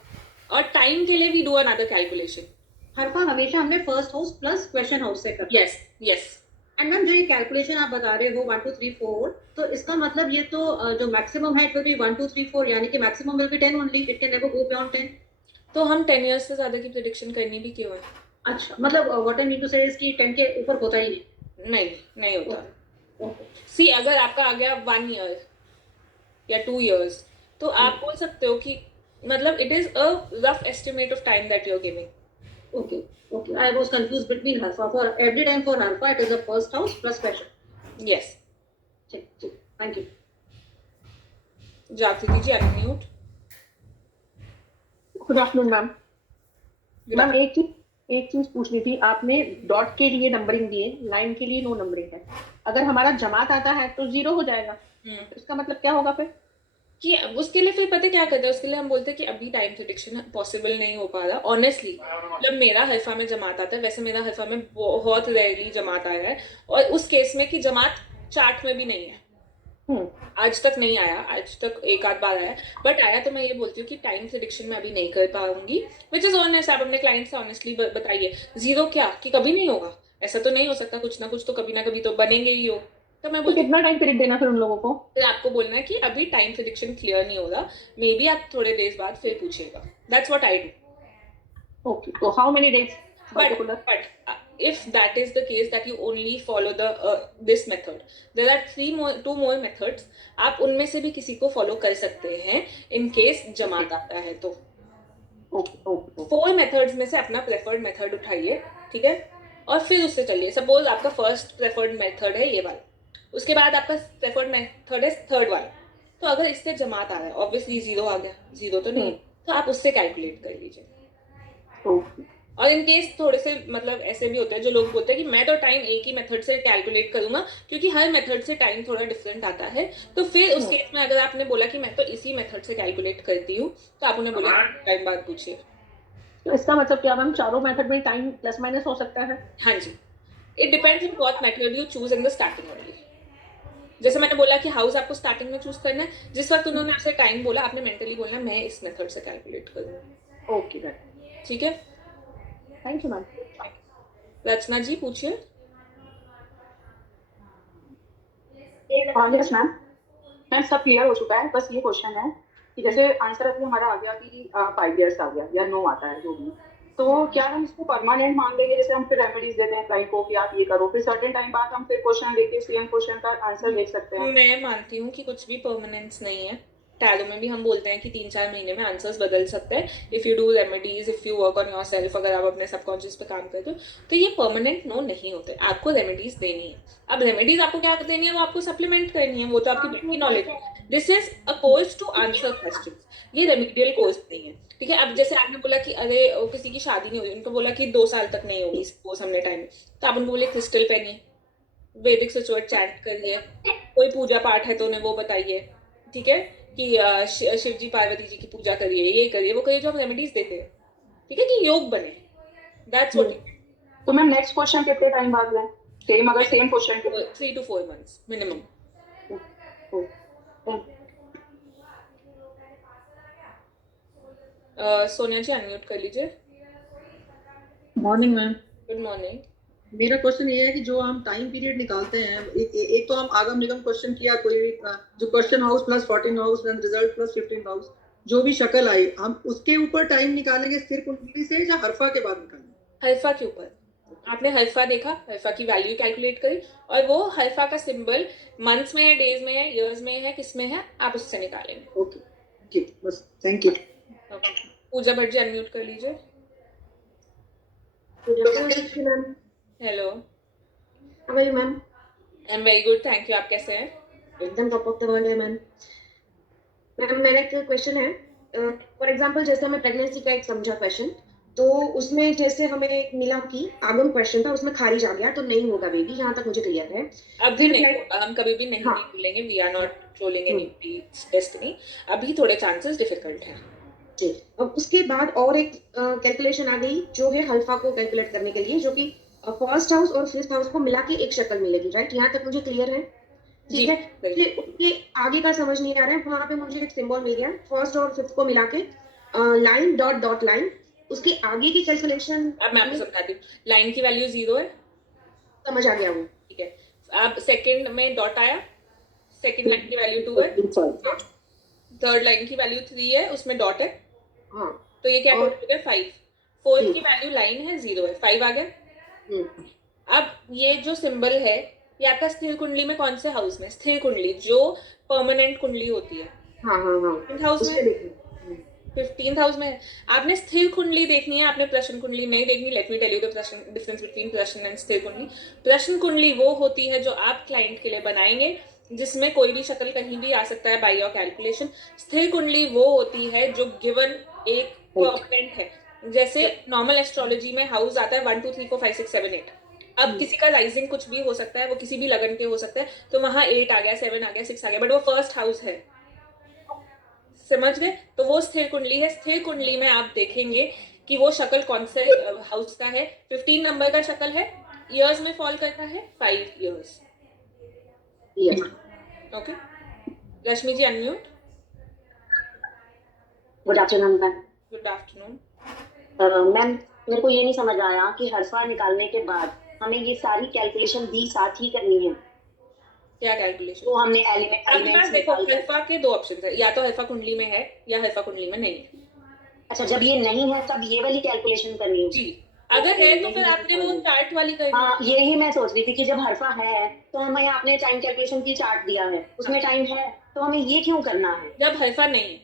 और टाइम के लिए वी डू अनदर कैलकुलेशन. हल्फा हमेशा हमने first house plus question house से करते हैं. यस. एंड मैम जो ये कैलकुलेशन आप बता रहे हो 1, 2, 3, 4, तो इसका मतलब ये तो जो मैक्सिमम है इट विल बी 1, 2, 3, 4, यानी कि maximum will be 10 only, it can never go beyond 10. तो हम 10 years से ज्यादा की प्रेडिक्शन करनी भी क्यों है? अच्छा, मतलब व्हाट आई मीन टू से इज कि 10 के ऊपर होता ही नहीं होता. ओके. सी अगर आपका आ गया 1 year या 2 years, तो आप बोल सकते हो कि मतलब it is a rough estimate of time that you are giving. Okay. I was confused between alpha. For every time for alpha, it is the first house plus question. Yes. ठीक. Thank you. जाती दीजिए unmute. Good afternoon ma'am. Ma'am एक चीज पूछनी थी. आपने dot के लिए नंबरिंग दिए, लाइन के लिए नो नंबरिंग है. अगर हमारा जमात आता है तो 0 हो जाएगा. इसका मतलब क्या होगा फिर? कि उसके लिए फिर पता क्या करते हैं, उसके लिए हम बोलते हैं कि अभी टाइम प्रेडिक्शन पॉसिबल नहीं हो पा रहा. ऑनेस्टली जब मेरा हल्फा में जमात आता है, वैसे मेरा हल्फा में बहुत रेयरली जमात आया है, और उस केस में कि जमात चार्ट में भी नहीं है. आज तक नहीं आया, आज तक एक आध बार आया, बट आया तो मैं ये बोलती हूँ कि टाइम प्रेडिक्शन में अभी नहीं कर पाऊंगी, विच इज ऑनेस्ट. आप अपने क्लाइंट से ऑनेस्टली बताइए. 0 क्या कि कभी नहीं होगा, ऐसा तो नहीं हो सकता. कुछ ना कुछ तो कभी ना कभी तो बनेंगे ही हो. तो मैं बोलती कितना टाइम पीरियड देना फिर उन लोगों को? फिर आपको बोलना है कि अभी टाइम प्रेडिक्शन क्लियर नहीं होगा, मे बी आप थोड़े डेज बाद फिर पूछिएगा. That's what I do. Okay, तो how many days? But if that is the case that you only follow the this method, there are two more methods. आप उनमें से भी किसी को follow कर सकते हैं in case जमात आता है तो. 4 methods में से अपना preferred method उठाइए, ठीक है, और फिर उससे चलिए. सपोज आपका फर्स्ट preferred method है ये वाला, उसके बाद आपका preferred method है थर्ड वाला. तो अगर इससे जमात आ रहा है, ऑब्वियसली 0 आ गया, 0 तो नहीं, तो आप उससे कैलकुलेट कर लीजिए. और इन केस थोड़े से मतलब ऐसे भी होते हैं जो लोग बोलते हैं कि मैं तो टाइम एक ही मेथड से कैलकुलेट करूंगा, क्योंकि हर मेथड से टाइम थोड़ा डिफरेंट आता है. तो फिर उस केस में अगर आपने बोला कि मैं तो इसी मेथड से कैलकुलेट करती हूँ, तो आप उन्हें बोले टाइम बाद पूछिए. तो इसका मतलब क्या मैम, चारों मेथड में टाइम प्लस माइनस हो सकता है? हाँ जी, it depends on what method you choose in the starting only. जैसे मैंने बोला कि हाउस आपको स्टार्टिंग में चूज करना है, जिस वक्त उन्होंने आपसे टाइम बोला आपने मेंटली बोलना मैं इस मेथड से कैलकुलेट करूँगा. ओके मैम, ठीक है. Thank you ma'am. Rachna ji पूछिए. यस मैम, मैम सब क्लियर हो चुका है, बस ये क्वेश्चन है कि जैसे आंसर अभी हमारा आ गया कि 5 इयर्स आ गया या नो आता है जो भी, तो क्या हम इसको परमानेंट मान लेंगे? जैसे हम फिर रेमेडीज देते हैं क्लाइंट को कि आप ये करो, फिर सर्टेन टाइम बाद हम फिर क्वेश्चन लेके सेम क्वेश्चन का आंसर देख सकते हैं। मैं मानती हूँ कि कुछ भी परमानेंस नहीं है। टैलो में भी हम बोलते हैं कि 3-4 महीने में आंसर्स बदल सकते हैं if you do remedies, if you work on your self, अगर आप अपने सबकॉन्शियस पे काम करते हो तो ये परमानेंट नो नहीं होते। आपको रेमेडीज देनी है। अब रेमेडीज आपको क्या देनी है? वो आपको सप्लीमेंट करनी है, वो तो आपकी बेसिक नॉलेज है। This is a course to answer question, ये रेमेडियल कोर्स नहीं है, ठीक है। अब जैसे आपने बोला कि अरे किसी की शादी नहीं हुई, उनको बोला कि 2 साल तक नहीं होगी सपोज हमने टाइम, तो आप उनको बोले क्रिस्टल पहनिए, वैदिक स्पिरिचुअल चैंट करिए, कोई पूजा पाठ है तो उन्हें वो बताइए, ठीक है, कि शिव जी पार्वती जी की पूजा करिए, ये करिए, वो करिए, जो हम रेमेडीज देते हैं, ठीक है, कि योग बने। That's what. तो मैम नेक्स्ट क्वेश्चन कितने टाइम बाद लें? सेम, अगर सेम क्वेश्चन के 3 to 4 months minimum. Sonia ji unmute कर लीजिए। Morning ma'am. Good morning. मेरा क्वेश्चन ये है कि जो हम टाइम पीरियड निकालते हैं, एक तो हम आगम निगम क्वेश्चन किया, कोई भी जो question house plus 14 house and result plus 15 house, जो भी शक्ल आई, हम उसके ऊपर टाइम निकालेंगे स्थिर कुंडली से या हरफा के बाद निकालेंगे? हरफा के ऊपर। आपने हरफा देखा, हरफा की वैल्यू कैलकुलेट करी, और वो हरफा का सिंबल मंथ्स में है, डेज में है, इयर्स में है, किस में है, आप उससे निकालेंगे। ओके, ठीक, बस, thank you. Pooja Bhatt ji unmute कर लीजिए। Hello, how are you ma'am? I am very good, thank you. आप कैसे हैं? एकदम टॉप ऑफ द वर्ल्ड है मैम। मैम मेरा एक क्वेश्चन है, फॉर एग्जांपल जैसे हमें प्रेगनेंसी का एक समझा क्वेश्चन, तो उसमें जैसे हमें मिला कि आगम क्वेश्चन था, उसमें खारिज आ गया तो नहीं होगा बेबी, यहाँ तक मुझे क्लियर है। अभी नहीं होगा, हम कभी भी नहीं बोलेंगे, we are not trolling any destiny, अभी थोड़े चांसेस डिफिकल्ट हैं। जी, अब उसके बाद और एक कैलकुलेशन आ गई जो है हल्फा को कैलकुलेट करने के लिए, जो कि फर्स्ट हाउस और फिफ्थ हाउस को मिला के एक शक्ल मिलेगी, राइट? यहाँ तक मुझे क्लियर है, ठीक है। फिर उसके आगे का समझ नहीं आ रहा है, वहां पे मुझे एक सिंबल मिल गया, फर्स्ट और फिफ्थ को मिला के लाइन डॉट डॉट लाइन, उसके आगे की कैलकुलेशन। अब मैं आपको समझाती हूँ। लाइन की वैल्यू 0 है, समझ आ गया वो, ठीक है। अब सेकंड में डॉट आया, सेकंड लाइन की वैल्यू 2 है, थर्ड लाइन की वैल्यू 3 है, उसमें डॉट है, हाँ, तो ये क्या हो गया 5। फोर्थ की वैल्यू लाइन है 0 है, 5 आ गया। अब ये जो सिंबल है, ये आपका स्थिर कुंडली में कौन से हाउस में? स्थिर कुंडली जो परमानेंट कुंडली होती है, हाँ हाँ हाँ, 15th हाउस में, 15th हाउस में। आपने स्थिर कुंडली देखनी है, आपने प्रश्न कुंडली नहीं देखनी। Let me tell you the difference between prashna and sthir kundli. प्रश्न कुंडली वो होती है जो आप क्लाइंट के लिए बनाएंगे, जिसमें कोई भी शक्ल कहीं भी आ सकता है बाय योर कैलकुलेशन। स्थिर कुंडली वो होती है जो गिवन एक परमानेंट है। जैसे नॉर्मल एस्ट्रोलॉजी में हाउस आता है 1 2 3 4 5 6 7 8। अब किसी का राइजिंग कुछ भी हो सकता है, वो किसी भी लगन के हो सकता है, तो वहां 8 आ गया, 7 आ गया, 6 आ गया, बट वो फर्स्ट हाउस है, समझ गए? तो वो स्थिर कुंडली है। स्थिर कुंडली में आप देखेंगे कि वो शक्ल कौन से हाउस का है। 15 नंबर का शक्ल है, ईयर्स में फॉल करता है 5 years. Okay, Rashmi ji unmute. Good afternoon ma'am. Good afternoon ma'am, मेरे को ये नहीं समझ आया कि हरफा निकालने के बाद हमें ये सारी कैलकुलेशन भी साथ ही करनी है। क्या कैलकुलेशन? तो हमने एलिमेंट्स देखो, हरफा के 2 ऑप्शन है, या तो हरफा कुंडली में है या हरफा कुंडली में नहीं है। अच्छा, जब ये नहीं है तब ये वाली कैलकुलेशन करनी है जी। अगर है तो फिर आपने वो चार्ट वाली करनी। हाँ, यही मैं सोच रही थी कि जब हरफा है तो हमें आपने टाइम कैलकुलेशन की चार्ट दिया है, उसमें टाइम है, तो हमें ये क्यों करना है जब हरफा नहीं है?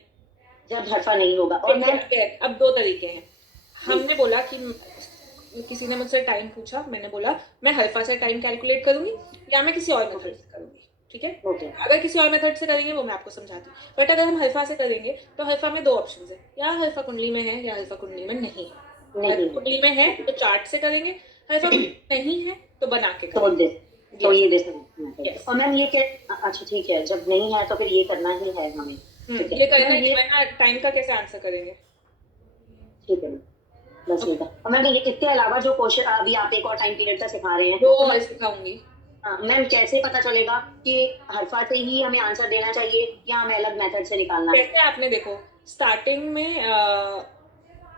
जब हरफा नहीं होगा। और मैं अब 2 तरीके हैं। हमने बोला कि किसी ने मुझसे टाइम पूछा, मैंने बोला मैं हरफा से टाइम कैलकुलेट करूंगी या मैं किसी और मेथड से करूंगी, ठीक है। अगर किसी और मेथड से करेंगे वो मैं आपको समझाती हूँ, बट अगर हम हरफा से करेंगे तो हरफा में 2 ऑप्शन है, या हरफा कुंडली में है या हरफा कुंडली में नहीं है। कुंडली में है तो चार्ट से करेंगे, हरफा नहीं है तो बना के करेंगे। तो ये दे सकते। और मैम ये क्या, अच्छा ठीक है, जब नहीं है तो फिर ये करना ही है हमें। ये करना है, वरना टाइम का कैसे आंसर करेंगे? ठीक है बस ये था। और मैम ये इसके अलावा जो क्वेश्चन अभी आप एक और टाइम पीरियड का सिखा रहे हैं, वो और सिखाऊंगी। मैम कैसे पता चलेगा कि हरफा से ही हमें आंसर देना चाहिए या हमें अलग मेथड से निकालना है? जैसे आपने देखो स्टार्टिंग में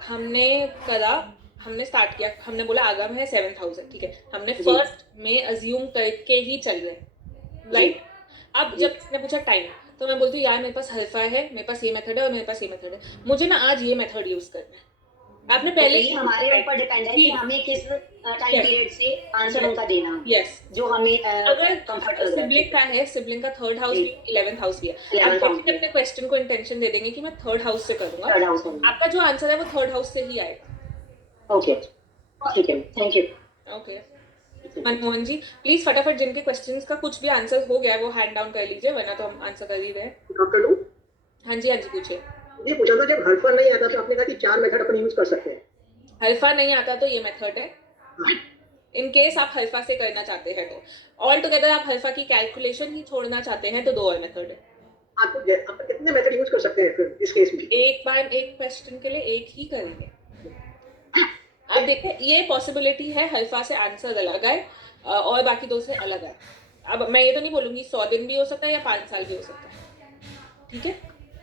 हमने स्टार्ट किया, हमने बोला आगम है 7th हाउस है, ठीक है। हमने फर्स्ट में अज्यूम करके ही चल रहे, राइट? अब जब इसने पूछा टाइम, तो मैं बोलती हूँ यार मेरे पास हल्फा है, मेरे पास ये मेथड है और मेरे पास ये मेथड है, मुझे ना आज ये मेथड यूज करना है। आपने पहले ये हमारे ऊपर डिपेंड है कि हमें किस टाइम पीरियड से आंसर उनका देना है, यस, जो हमें अगर कंफर्ट कर सिबलिंग का है, सिबलिंग का थर्ड हाउस भी 11th हाउस भी है, आप 11th हाउस जैसे अपने क्वेश्चन को इंटेंशन दे देंगे कि मैं थर्ड हाउस से करूंगा, थर्ड हाउस होगा। आपका जो आंसर है वो थर्ड हाउस से ही आएगा। ओके ठीक है, thank you. Okay Manmohan ji, please फटाफट जिनके क्वेश्चंस का कुछ भी आंसर हो गया है वो हैंड डाउन कर लीजिए, वरना तो हम आंसर कर ही रहे हैं। कर लूं? हाँ जी पूछिए। ये पूछा था जब हल्फा नहीं आता तो आपने कहा कि 4 मेथड अपन यूज कर सकते हैं। हल्फा नहीं आता तो ये मेथड है, इन केस आप हल्फा से करना चाहते हैं तो, ऑल टुगेदर आप हल्फा की कैलकुलेशन ही छोड़ना चाहते हैं तो 2 और मेथड है। आप कितने मेथड यूज कर सकते हैं फिर इस केस में? एक बार एक क्वेश्चन के लिए एक ही करेंगे। अब देखिए ये पॉसिबिलिटी है हल्फा से आंसर अलग है और बाकी 2 से अलग है। अब मैं ये तो नहीं बोलूंगी 100 दिन भी हो सकता है या 5 साल भी हो सकता है, ठीक है,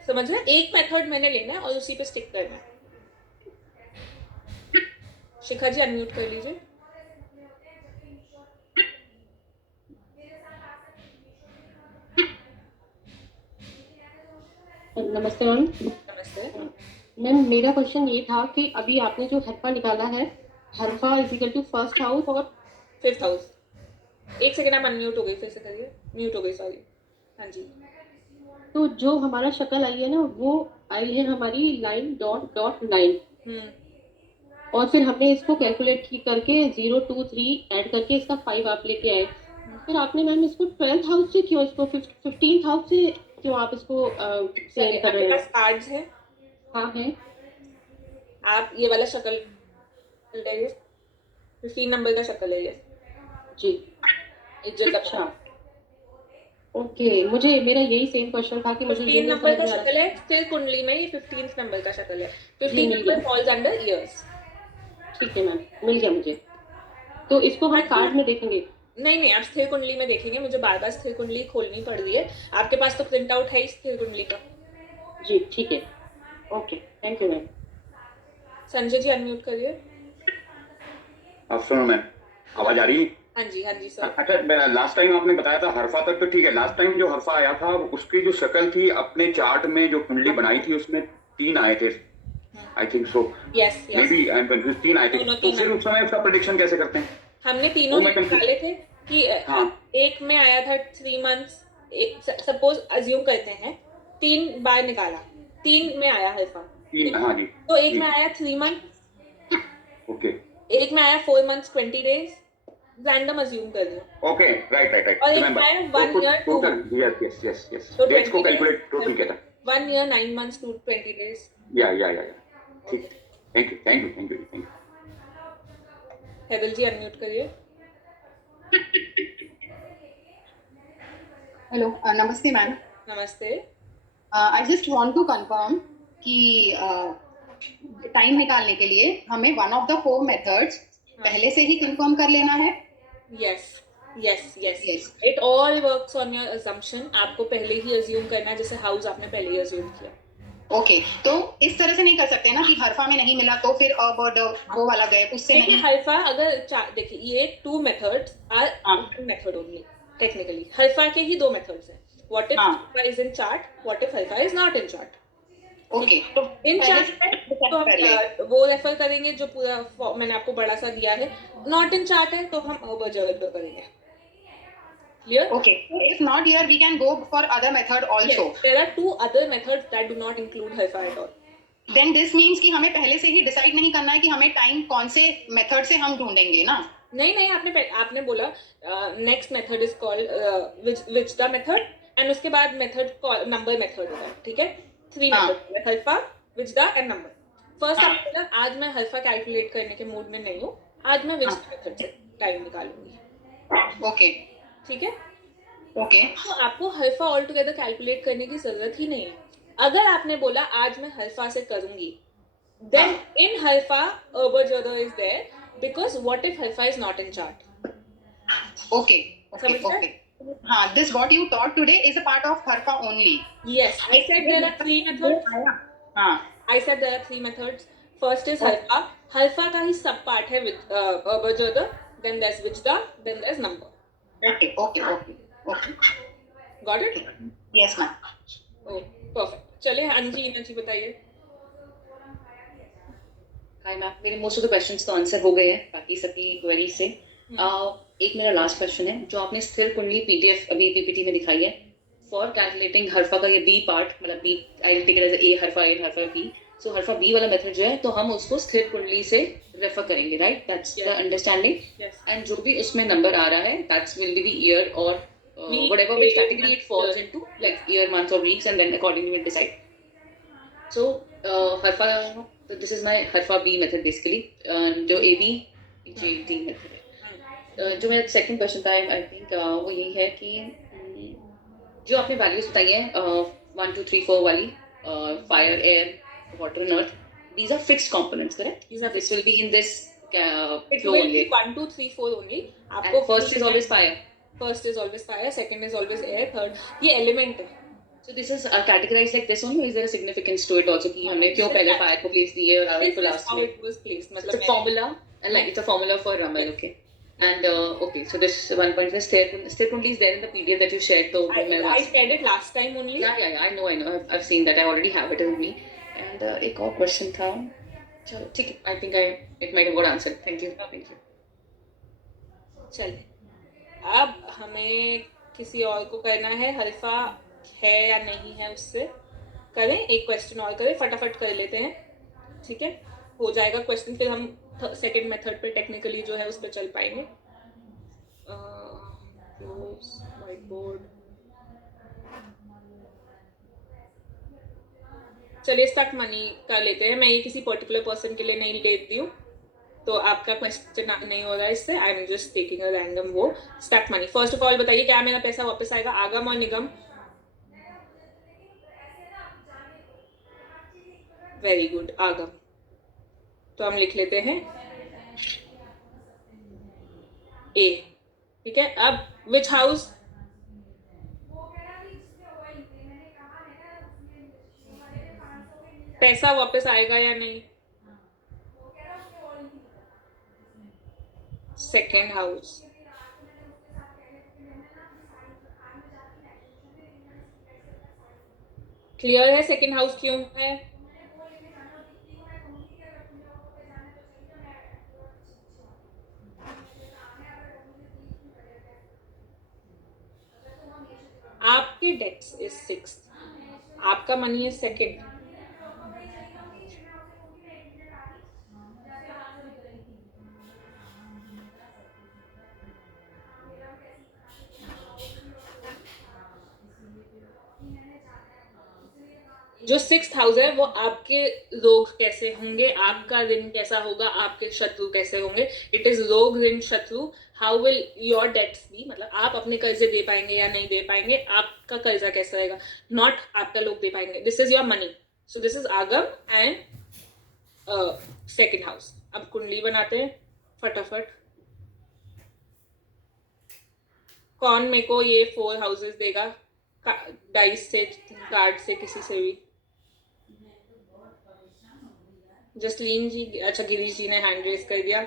समझ रहे? एक मेथड मैंने लेना है और उसी पे स्टिक करना है। शिखा जी अनम्यूट कर लीजिए। नमस्ते मैम। नमस्ते मैम, मेरा क्वेश्चन ये था कि अभी आपने जो हरफा निकाला है, हरफा is equal to first house और 5th हाउस। एक सेकंड आप अनम्यूट हो गई, फिर से करिए, म्यूट हो गई, सॉरी। हाँ जी, तो जो हमारा शक्ल आई है ना, वो आई है हमारी लाइन डॉट डॉट लाइन, और फिर हमने इसको कैलकुलेट करके 0 2 3 ऐड करके इसका 5 आप लेके आए। फिर आपने मैम इसको 12th हाउस से क्यों, इसको 15th हाउस से क्यों आप इसको सेंड कर रहे हैं? कार्ड्स है? हाँ है। आप ये वाला शक्ल ले, 15 नंबर का शक्ल है ये जी। इज्जत। अच्छा ओके, मुझे मेरा यही सेम क्वेश्चन था कि मुझे 15 नंबर का शक्ल है, स्थिर कुंडली में ये 15th नंबर का शक्ल है। 15 नंबर फॉल्स अंडर ईयर्स। ठीक है मैम, मिल गया मुझे। तो इसको हम कार्ड में देखेंगे? नहीं, आप स्थिर कुंडली में देखेंगे, मुझे बार बार स्थिर कुंडली खोलनी पड़ रही है। आपके पास तो प्रिंट आउट है स्थिर कुंडली का। जी ठीक है, okay, thank you ma'am. Sanjay ji unmute करिए। सुनो मैम, आवाज आ रही है? हाँ जी सर। अच्छा, लास्ट टाइम आपने बताया था हरफा तक तो ठीक है, लास्ट टाइम जो हरफा आया था उसकी जो शक्ल थी अपने चार्ट में जो कुंडली बनाई थी उसमें 3 आए थे, I think so. Yes maybe I am confuse, 3 आए थे, तो फिर उस समय उसका प्रेडिक्शन कैसे करते हैं? हमने तीनों निकाले थे कि एक में आया था 3 मंथ्स, सपोज अज्यूम करते हैं 3 बार निकाला, 3 में आया हल्फा, 3, हाँ जी, तो एक में आया 3 मंथ, ओके, एक में आया 4 मंथ्स 20 डेज, रैंडम अज्यूम कर लो। ओके, राइट, और एक में आया 1 ईयर टोटल, यस, डेट्स को कैलकुलेट टोटल किया था, 1 year 9 months to 20 days. Yeah, ठीक, thank you. Hedal ji unmute करिए। हेलो, नमस्ते मैम। नमस्ते। I just want to confirm कि टाइम निकालने के लिए हमें वन ऑफ द 4 मेथड्स पहले से ही कंफर्म कर लेना है? Yes, it all works on your assumption. आपको पहले ही अज्यूम करना है, जैसे हाउस आपने पहले ही अज्यूम किया। ओके, तो इस तरह से नहीं कर सकते ना कि हरफा में नहीं मिला तो फिर अब वो वाला गए उससे नहीं? हरफा अगर देखिए ये 2 methods are one method only technically. हरफा के ही 2 मेथड्स हैं। व्हाट इफ हरफा is in chart, what if हरफा is not in chart. Okay, तो इन चार्ट तो हम वो रेफर करेंगे जो पूरा मैंने आपको बड़ा सा दिया है। नॉट इन चार्ट है तो हम ओबरजर्व करेंगे। Clear? Okay. If not here, we can go for other method also. Yes, there are 2 other methods that do not include haifa at all. Then this means कि हमें पहले से ही डिसाइड नहीं करना है कि हमें टाइम कौन से मेथड से हम ढूंढेंगे ना? नहीं, आपने बोला next method is called which the method, and उसके बाद मेथड नंबर मेथड होगा, ठीक है? 3 मेथड, हल्फा, which the end number. First आपने बोला आज मैं हल्फा कैलकुलेट करने के मूड में नहीं हूँ, आज मैं विच मेथड से टाइम निकालूंगी। ओके, ठीक है? ओके, तो आपको हल्फा ऑल टुगेदर कैलकुलेट करने की जरूरत ही नहीं है। अगर आपने बोला आज मैं हल्फा से करूंगी, then in halfa oberjada is there because what if halfa is not in chart? Okay. हाँ, this what you taught today is a part of harfa only. Yes, I said there are 3 methods. I said there are 3 methods. First is halfa. Halfa का ही सब part है with oberjada, then there's vijda, then there's number. Okay. Got it? Yes ma'am. Oh perfect. चलिए अंजी जी बताइए. Hi ma'am, मेरे most of the questions तो answer हो गए हैं बाकी सबकी क्वेरी से. एक मेरा लास्ट क्वेश्चन है, जो आपने स्थिर कुंडली पीडीएफ अभी पीपीटी में दिखाई है फॉर कैलकुलेटिंग हरफा का ये बी पार्ट, मतलब B I take it as a हरफा ए हरफा बी. सो हरफा बी वाला मेथड जो है तो हम उसको स्थिर कुंडली से रेफर करेंगे, right? That's the understanding. And जो भी उसमें नंबर आ रहा है that's will be the year और whatever which category it falls into, like year, months or weeks, and then accordingly we'll decide. So harfa, so this is my harfa B method basically. जो AB JD method है. जो मेरा second question था I think वो यही है कि जो आपने वैल्यूज बताई हैं 1 2 3 4 वाली, fire, air, water and earth, these are fixed components, correct? This will be in this It flow will only. be 1 2 3 4 only. आपको first is always fire. First is always fire, second is always air, third ये element है. So this is categorized like this only, or is there a significance to it also कि हमने क्यों पहले fire को place दी है और आगे को last How में? it was placed. It's a formula, like it's a formula for Ramal, okay. And okay, so this one point is state only is there in the PDF that you shared. So I shared it last time only. Yeah, I know. I've seen that. I already have it with me. And एक और question था. चलो ठीक है. I think it might have got answered. Thank you. चलिए, अब हमें किसी और को करना है. हल्फा है या नहीं है उससे करें. एक क्वेश्चन और करें, फटाफट कर लेते हैं, ठीक है? हो जाएगा क्वेश्चन, फिर हम सेकंड मेथड पे टेक्निकली जो है उस पर चल पाएंगे. White board. चलिए स्टार्ट मनी कर लेते हैं. मैं ये किसी पर्टिकुलर पर्सन के लिए नहीं लेती हूँ, तो आपका क्वेश्चन नहीं हो रहा है इससे. I am just taking a random वो. Start money. First of all बताइए क्या मेरा पैसा वापस आएगा, आगम और निगम? वेरी गुड, आगम. तो हम लिख लेते हैं ए, ठीक है? अब विच हाउस? पैसा वापस आएगा या नहीं? Second house. क्लियर है सेकेंड हाउस क्यों है? आपके डेट्स इज 6, आपका मनी है सेकेंड. जो 6th हाउस है वो आपके रोग कैसे होंगे, आपका ऋण कैसा होगा, आपके शत्रु कैसे होंगे. It is rog, rin, shatru. How will your dates be, मतलब आप अपने कर्जे दे पाएंगे या नहीं दे पाएंगे, आपका कर्जा कैसा रहेगा, नॉट आपका लोग दे पाएंगे. This is your money. So this is आगम एंड सेकेंड हाउस. अब कुंडली बनाते हैं फटाफट. कौन मेरे को ये 4 हाउसेस देगा डाइस से, कार्ड से, किसी से भी? जसलीन जी, अच्छा गिरीश जी ने हैंड रेज कर दिया.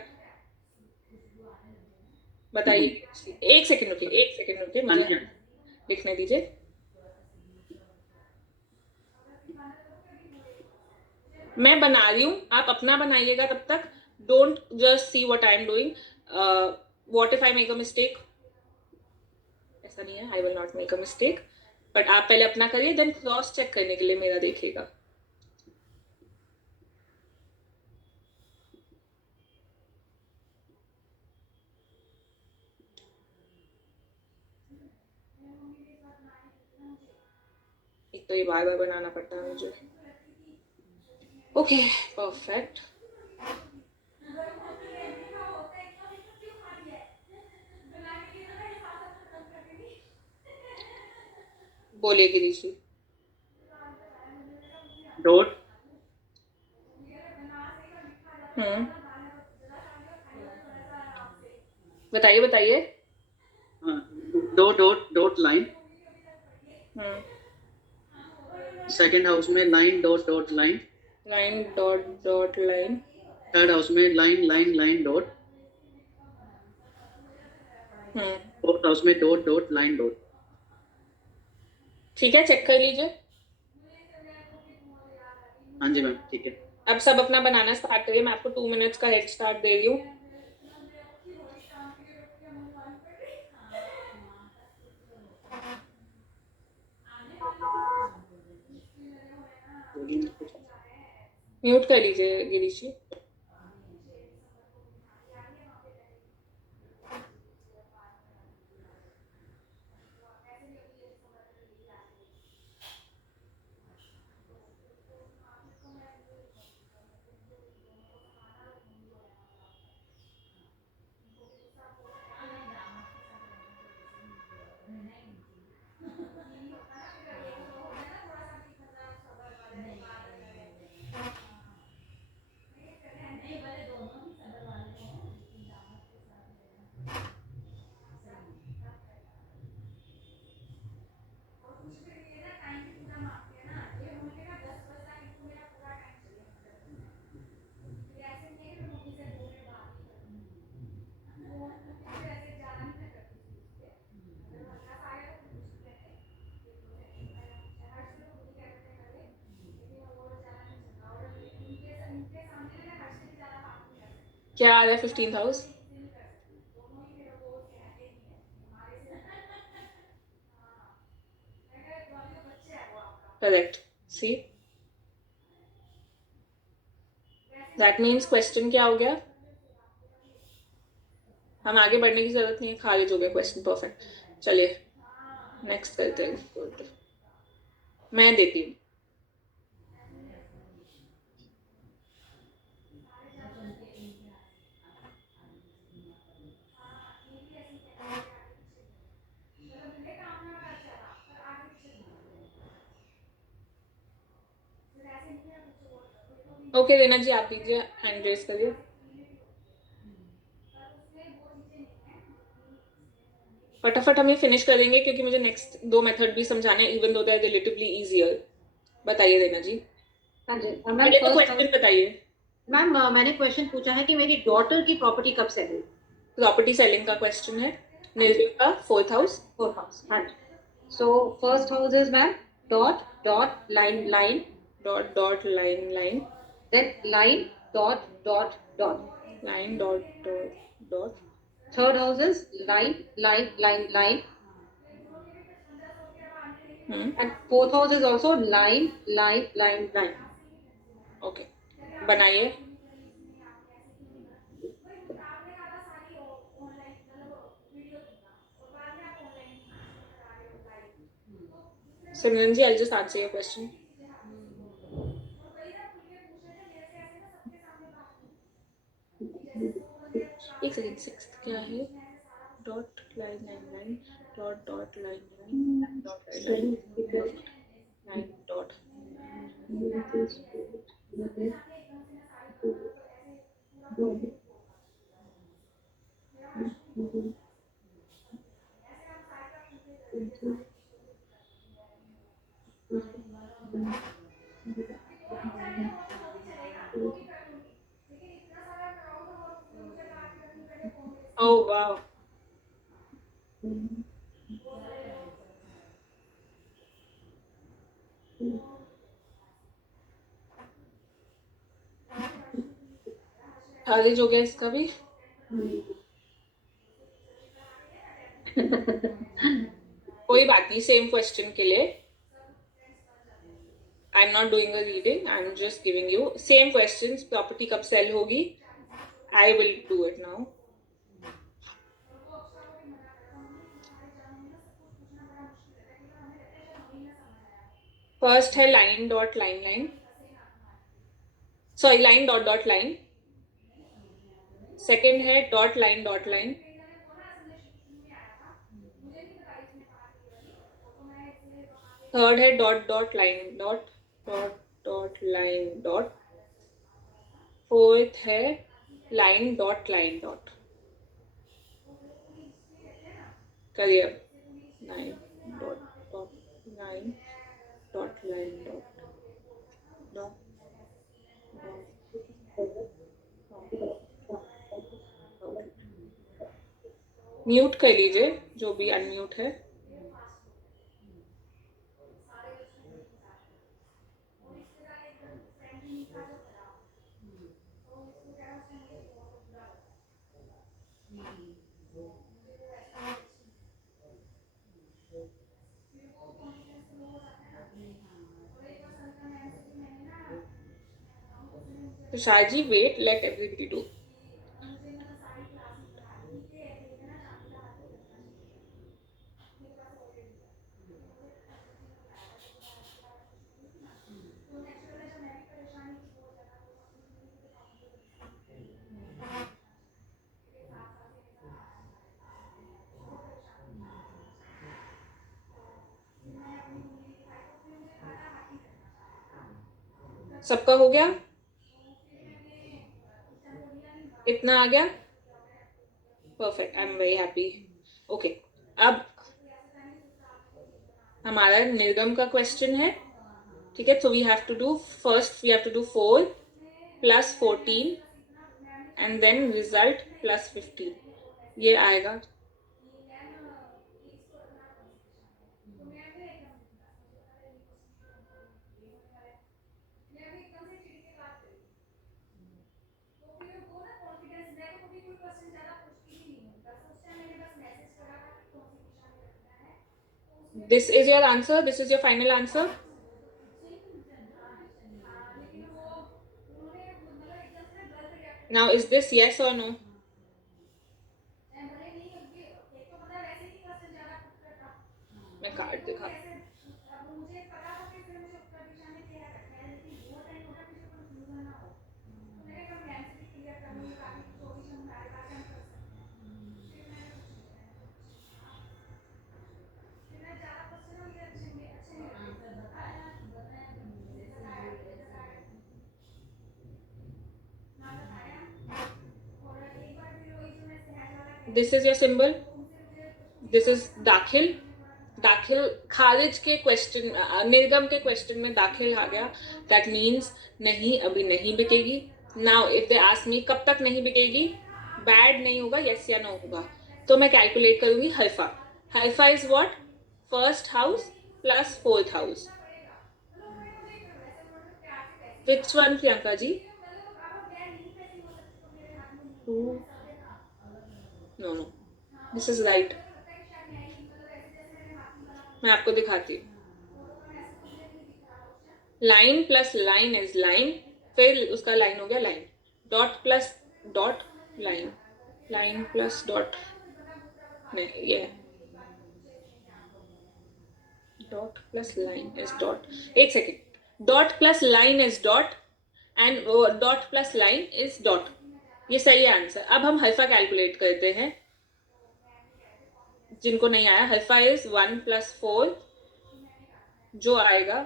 बताइए. एक सेकंड रुकिए, मुझे लिखने दीजिए. मैं बना रही हूँ, आप अपना बनाइएगा तब तक. Don't just see what I am doing. What if I make a mistake? ऐसा नहीं है, आई will not make a mistake. But आप पहले अपना करिए, देन क्रॉस चेक करने के लिए मेरा देखिएगा. एक तो ये बार बार बनाना पड़ता है मुझे. Okay perfect. बोलिए गिरीश जी. डॉट. बताइए. Dot line. सेकंड हाउस में line dot line. Line dot line. Third house में लाइन डॉट. फोर्थ हाउस में डॉट लाइन डॉट. ठीक है, चेक कर लीजिए। हाँ जी मैम, ठीक है। अब सब अपना बनाना स्टार्ट करिए, मैं आपको 2 मिनट्स का हेड स्टार्ट दे रही हूँ। म्यूट कर लीजिए गिरीश जी। क्या आ रहा है 15th house? Correct. See that means question क्या हो गया? हम आगे बढ़ने की जरूरत नहीं है, खारिज हो गया क्वेश्चन। परफेक्ट, चलिए नेक्स्ट करते हैं। मैं देती हूँ। ओके रीना जी, आप दीजिए, हैंड रेस करिए। फटाफट हम ये फिनिश करेंगे क्योंकि मुझे नेक्स्ट 2 मेथड भी समझाने हैं, even though they are relatively easier. बताइए रीना जी। हाँ जी मैम, पहले तो क्वेश्चन बताइए। मैम मैंने क्वेश्चन पूछा है कि मेरी डॉटर की प्रॉपर्टी कब सेल हुई? प्रॉपर्टी सेलिंग का क्वेश्चन है। निर्देव का 4th हाउस। 4th हाउस, हाँ जी। So first house is ma'am dot dot line line dot dot line line, then line dot dot dot line dot dot dot. Third house is line line line line and fourth house is also line line line line. Okay, बनाइए। Simran ji, I'll just answer your question. एक second, 6th क्या है? Dot line line line dot dot line line dot line line dot. ओह वाह, खारिज हो गया इसका भी। कोई बात नहीं, सेम क्वेश्चन के लिए I am not doing a reading, I am just giving you same questions. Property कब सेल होगी? I will do it now. First है line dot line line, sorry line dot dot line. Second है dot line dot line. Third है dot dot line dot dot dot line dot. Fourth है line dot dot. करिए, line dot dot line dot line dot dot. Mute कर लीजिए जो भी unmute है। तो Shahji wait, let everybody do. सबका हो गया? इतना आ गया? Perfect, I am very happy. Okay, अब हमारा निर्गम का क्वेश्चन है. ठीक है, so we have to do 4 plus 14 and then result plus 15. ये आएगा. This is your answer? This is your final answer? Now, is this yes or no? मैं कार्ड दिखा. This is your symbol. This is दाखिल. दाखिल खारिज के question, निर्गम के क्वेश्चन में दाखिल आ गया. That means नहीं, अभी नहीं बिकेगी. Now if they ask me कब तक नहीं बिकेगी, बैड नहीं होगा, yes या no होगा, तो मैं कैलकुलेट करूंगी हरफा. हरफा is what? First house plus fourth house. Which one, Priyanka ji? No. This is right. मैं आपको दिखाती हूँ. Line plus line is line, फिर उसका लाइन हो गया line. Dot plus dot line, line plus dot नहीं, ये dot plus line is dot. एक second. Dot plus line is dot and dot plus line is dot. ये सही answer. अब हम हरफा कैलकुलेट करते हैं. जिनको नहीं आया, हरफा इज 1 plus 4, जो आएगा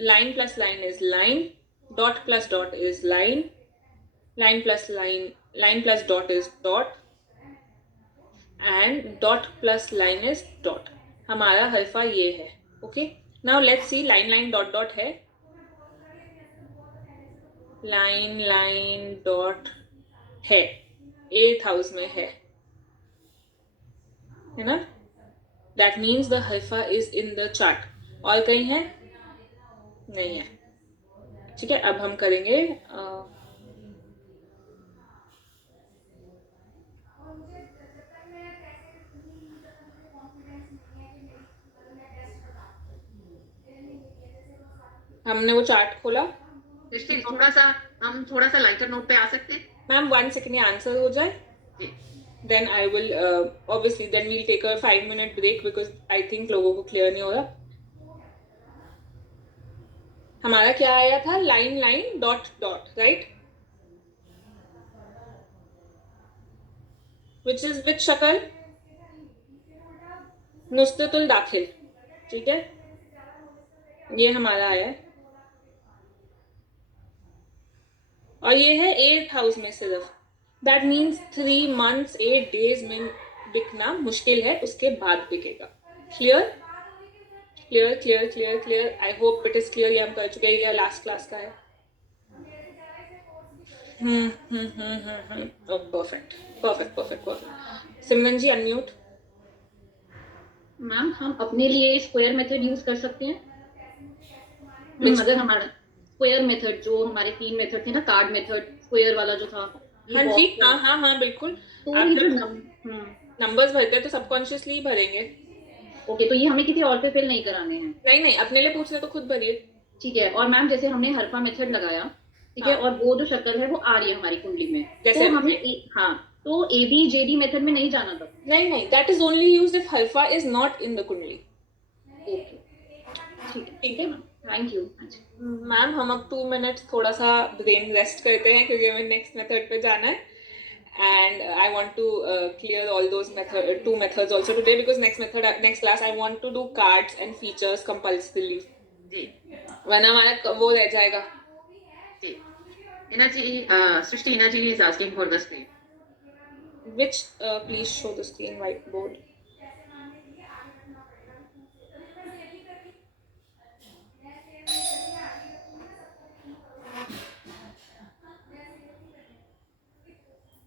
line plus line is line, dot plus dot is line, line plus dot is dot and dot plus line is dot. हमारा हरफा ये है. Okay, now let's see. Line dot dot है, लाइन डॉट है, 8th house में है ना. That means the हरफा इज इन द चार्ट. और कहीं है? नहीं है. ठीक है, अब हम करेंगे हमने वो चार्ट खोला. हम थोड़ा सा लाइटर नोट पे आ सकते हैं मैम. 1 सेकेंड में आंसर हो जाए, then I will obviously then we'll take a 5-minute break because I think लोगों को क्लियर नहीं हो रहा. हमारा क्या आया था? Line dot dot, right? which शक्ल? नुस्रतुल दाखिल. ठीक है, ये हमारा आया है. और ये है 8th हाउस में सिर्फ. दैट मीन्स 3 months 8 days में बिकना मुश्किल है, उसके बाद बिकेगा. Clear? I hope it is clear. ये हम कर चुके हैं, ये लास्ट क्लास का है. परफेक्ट. सिमरन जी अनम्यूट. मैम, हम अपने लिए स्क्वायर मेथड यूज कर सकते हैं. अगर हमारा स्क्वायर मेथड, जो हमारे 3 मेथड थे ना, कार्ड मेथड, स्क्वायर वाला जो था, हाँ जी, हाँ बिल्कुल। तो आप ये जो जब नंबर्स भरते हैं तो सबकॉन्शियसली ही भरेंगे। ओके, तो ये हमें किसी और पे फिल नहीं कराने हैं? नहीं, अपने लिए पूछना तो खुद भरिए। ठीक है। और मैम जैसे हमने हरफा मेथड लगाया, ठीक है, और वो जो शक्ल है वो आ रही है हमारी कुंडली में, जैसे तो हमें तो ABJD मेथड में नहीं जाना था? नहीं, that is only used if हल्फा is not in the kundli. Okay, ठीक है मैम, थैंक यू। मैम हम अब 2 मिनट्स थोड़ा सा ब्रेन रेस्ट करते हैं क्योंकि हमें नेक्स्ट मेथड पे जाना है। And I want to clear all those two methods also today, because next class I want to do cards and features compulsorily. जी, वरना हमारा वो रह जाएगा। जी, Srishti Inaji is asking for the screen. Which please show the screen whiteboard.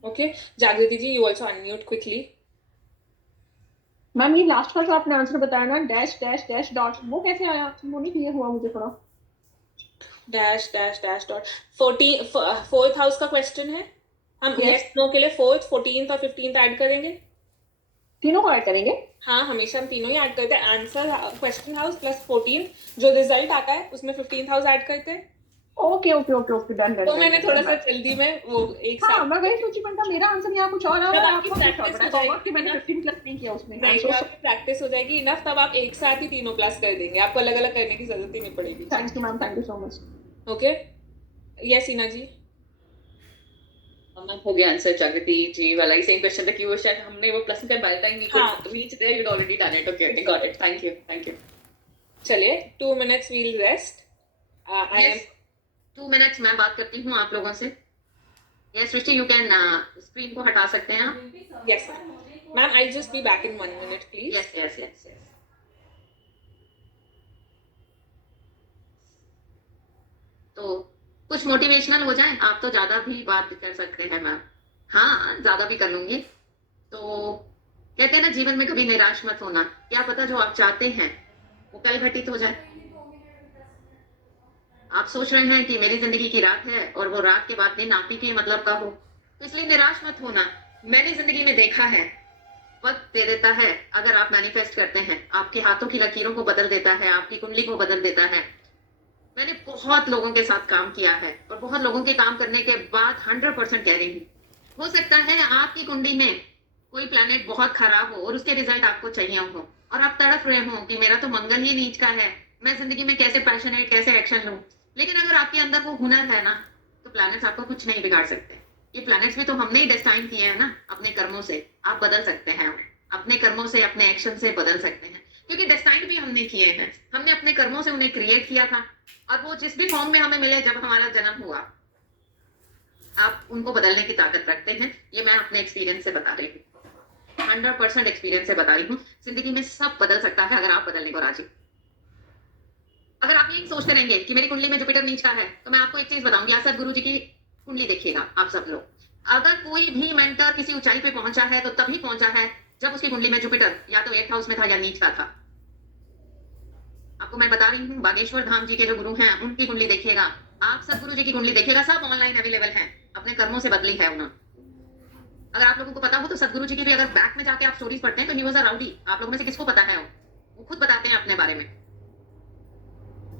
Okay, जागृति जी, you also unmute quickly. Ma'am ये last का जो आपने आंसर बताया ना, डैश डैश डैश डॉट, वो कैसे आया? वो नहीं क्लियर हुआ मुझे थोड़ा। Dash dash dash dot 4th house का क्वेश्चन है। हम Yes. yes नो के लिए 4th, 14th और 15th ऐड करेंगे। तीनों को ऐड करेंगे? हाँ, हमेशा हम तीनों ही ऐड करते हैं। आंसर क्वेश्चन हाउस प्लस 14, जो रिजल्ट आता है उसमें 15th हाउस ऐड करते हैं। Okay, done. तो मैंने थोड़ा सा जल्दी में वो एक साथ। हाँ, मैं वही सोची, मैंने कहा मेरा आंसर यहाँ कुछ और आ रहा है, आपकी आपका कुछ practice और हो जाएगी। होगा कि मैंने 15 प्लस नहीं किया उसमें। नहीं, जब आपकी प्रैक्टिस हो जाएगी इनफ, तब आप एक साथ ही तीनों प्लस कर देंगे, आपको अलग अलग करने की जरूरत ही नहीं पड़ेगी। Thank you ma'am, thank you so much. Okay, yes Eena ji. Ma'am हो गया आंसर जागृति जी वाला ही सेम क्वेश्चन था कि वो शायद हमने वो प्लस में by the time we could reach there you already done it. Okay, got it, thank you. चलिए 2 minutes we'll rest. I am 2 minutes मैं बात करती हूँ आप लोगों से। Yes Srishti, you can screen को हटा सकते हैं आप। Yes ma'am, I just be back in 1 minute please. Yes. तो कुछ मोटिवेशनल हो जाए, आप तो ज्यादा भी बात कर सकते हैं मैम। हाँ, ज्यादा भी कर लूंगी। तो कहते हैं ना, जीवन में कभी निराश मत होना, क्या पता जो आप चाहते हैं वो कल घटित हो जाए। आप सोच रहे हैं कि मेरी जिंदगी की रात है और वो रात के बाद दिन आप ही के मतलब का हो, तो इसलिए निराश मत होना। मैंने जिंदगी में देखा है, वक्त दे देता है अगर आप मैनिफेस्ट करते हैं, आपके हाथों की लकीरों को बदल देता है, आपकी कुंडली को बदल देता है। मैंने बहुत लोगों के साथ काम किया है और बहुत लोगों के काम करने के बाद 100% कह रही हूँ, हो सकता है आपकी कुंडली में कोई प्लैनेट बहुत खराब हो और उसके रिजल्ट आपको चाहिए हो और आप तड़प रहे हो कि मेरा तो मंगल ही नीच का है, मैं जिंदगी में कैसे पैशनेट, कैसे एक्शन लूं। लेकिन अगर आपके अंदर वो हुनर है ना, तो प्लैनेट्स आपको कुछ नहीं बिगाड़ सकते। ये प्लैनेट्स भी तो हमने ही डेस्टाइन किए हैं ना अपने कर्मों से। आप बदल सकते हैं उन्हें, अपने कर्मों से, अपने एक्शन से बदल सकते हैं, क्योंकि डेस्टाइन भी हमने किए हैं। हमने अपने कर्मों से उन्हें क्रिएट किया था और वो जिस भी फॉर्म में हमें मिले जब हमारा जन्म हुआ, आप उनको बदलने की ताकत रखते हैं। ये मैं अपने एक्सपीरियंस से बता रही हूँ, 100% एक्सपीरियंस से बता रही हूँ। जिंदगी में सब बदल सकता है अगर आप बदलने को राजी। अगर आप यही सोचते रहेंगे कि मेरी कुंडली में जुपिटर नीच का है, तो मैं आपको एक चीज बताऊंगी, आज सदगुरु जी की कुंडली देखिएगा आप सब लोग। अगर कोई भी मेंटर किसी ऊंचाई पे पहुंचा है तो तभी पहुंचा है जब उसकी कुंडली में जुपिटर या तो 8th हाउस में था या नीच का था। आपको मैं बता रही हूँ, बागेश्वर धाम जी के जो गुरु हैं उनकी कुंडली देखिएगा, आप सदगुरु जी की कुंडली देखिएगा, सब ऑनलाइन अवेलेबल है, अपने कर्मों से बदली है उन्होंने। अगर आप लोगों को पता हो तो सदगुरु जी की भी अगर बैक में जाके आप स्टोरीज पढ़ते हैं तो ही वाज अ राउडी। आप लोगों में से किसको पता है? वो खुद बताते हैं अपने बारे में,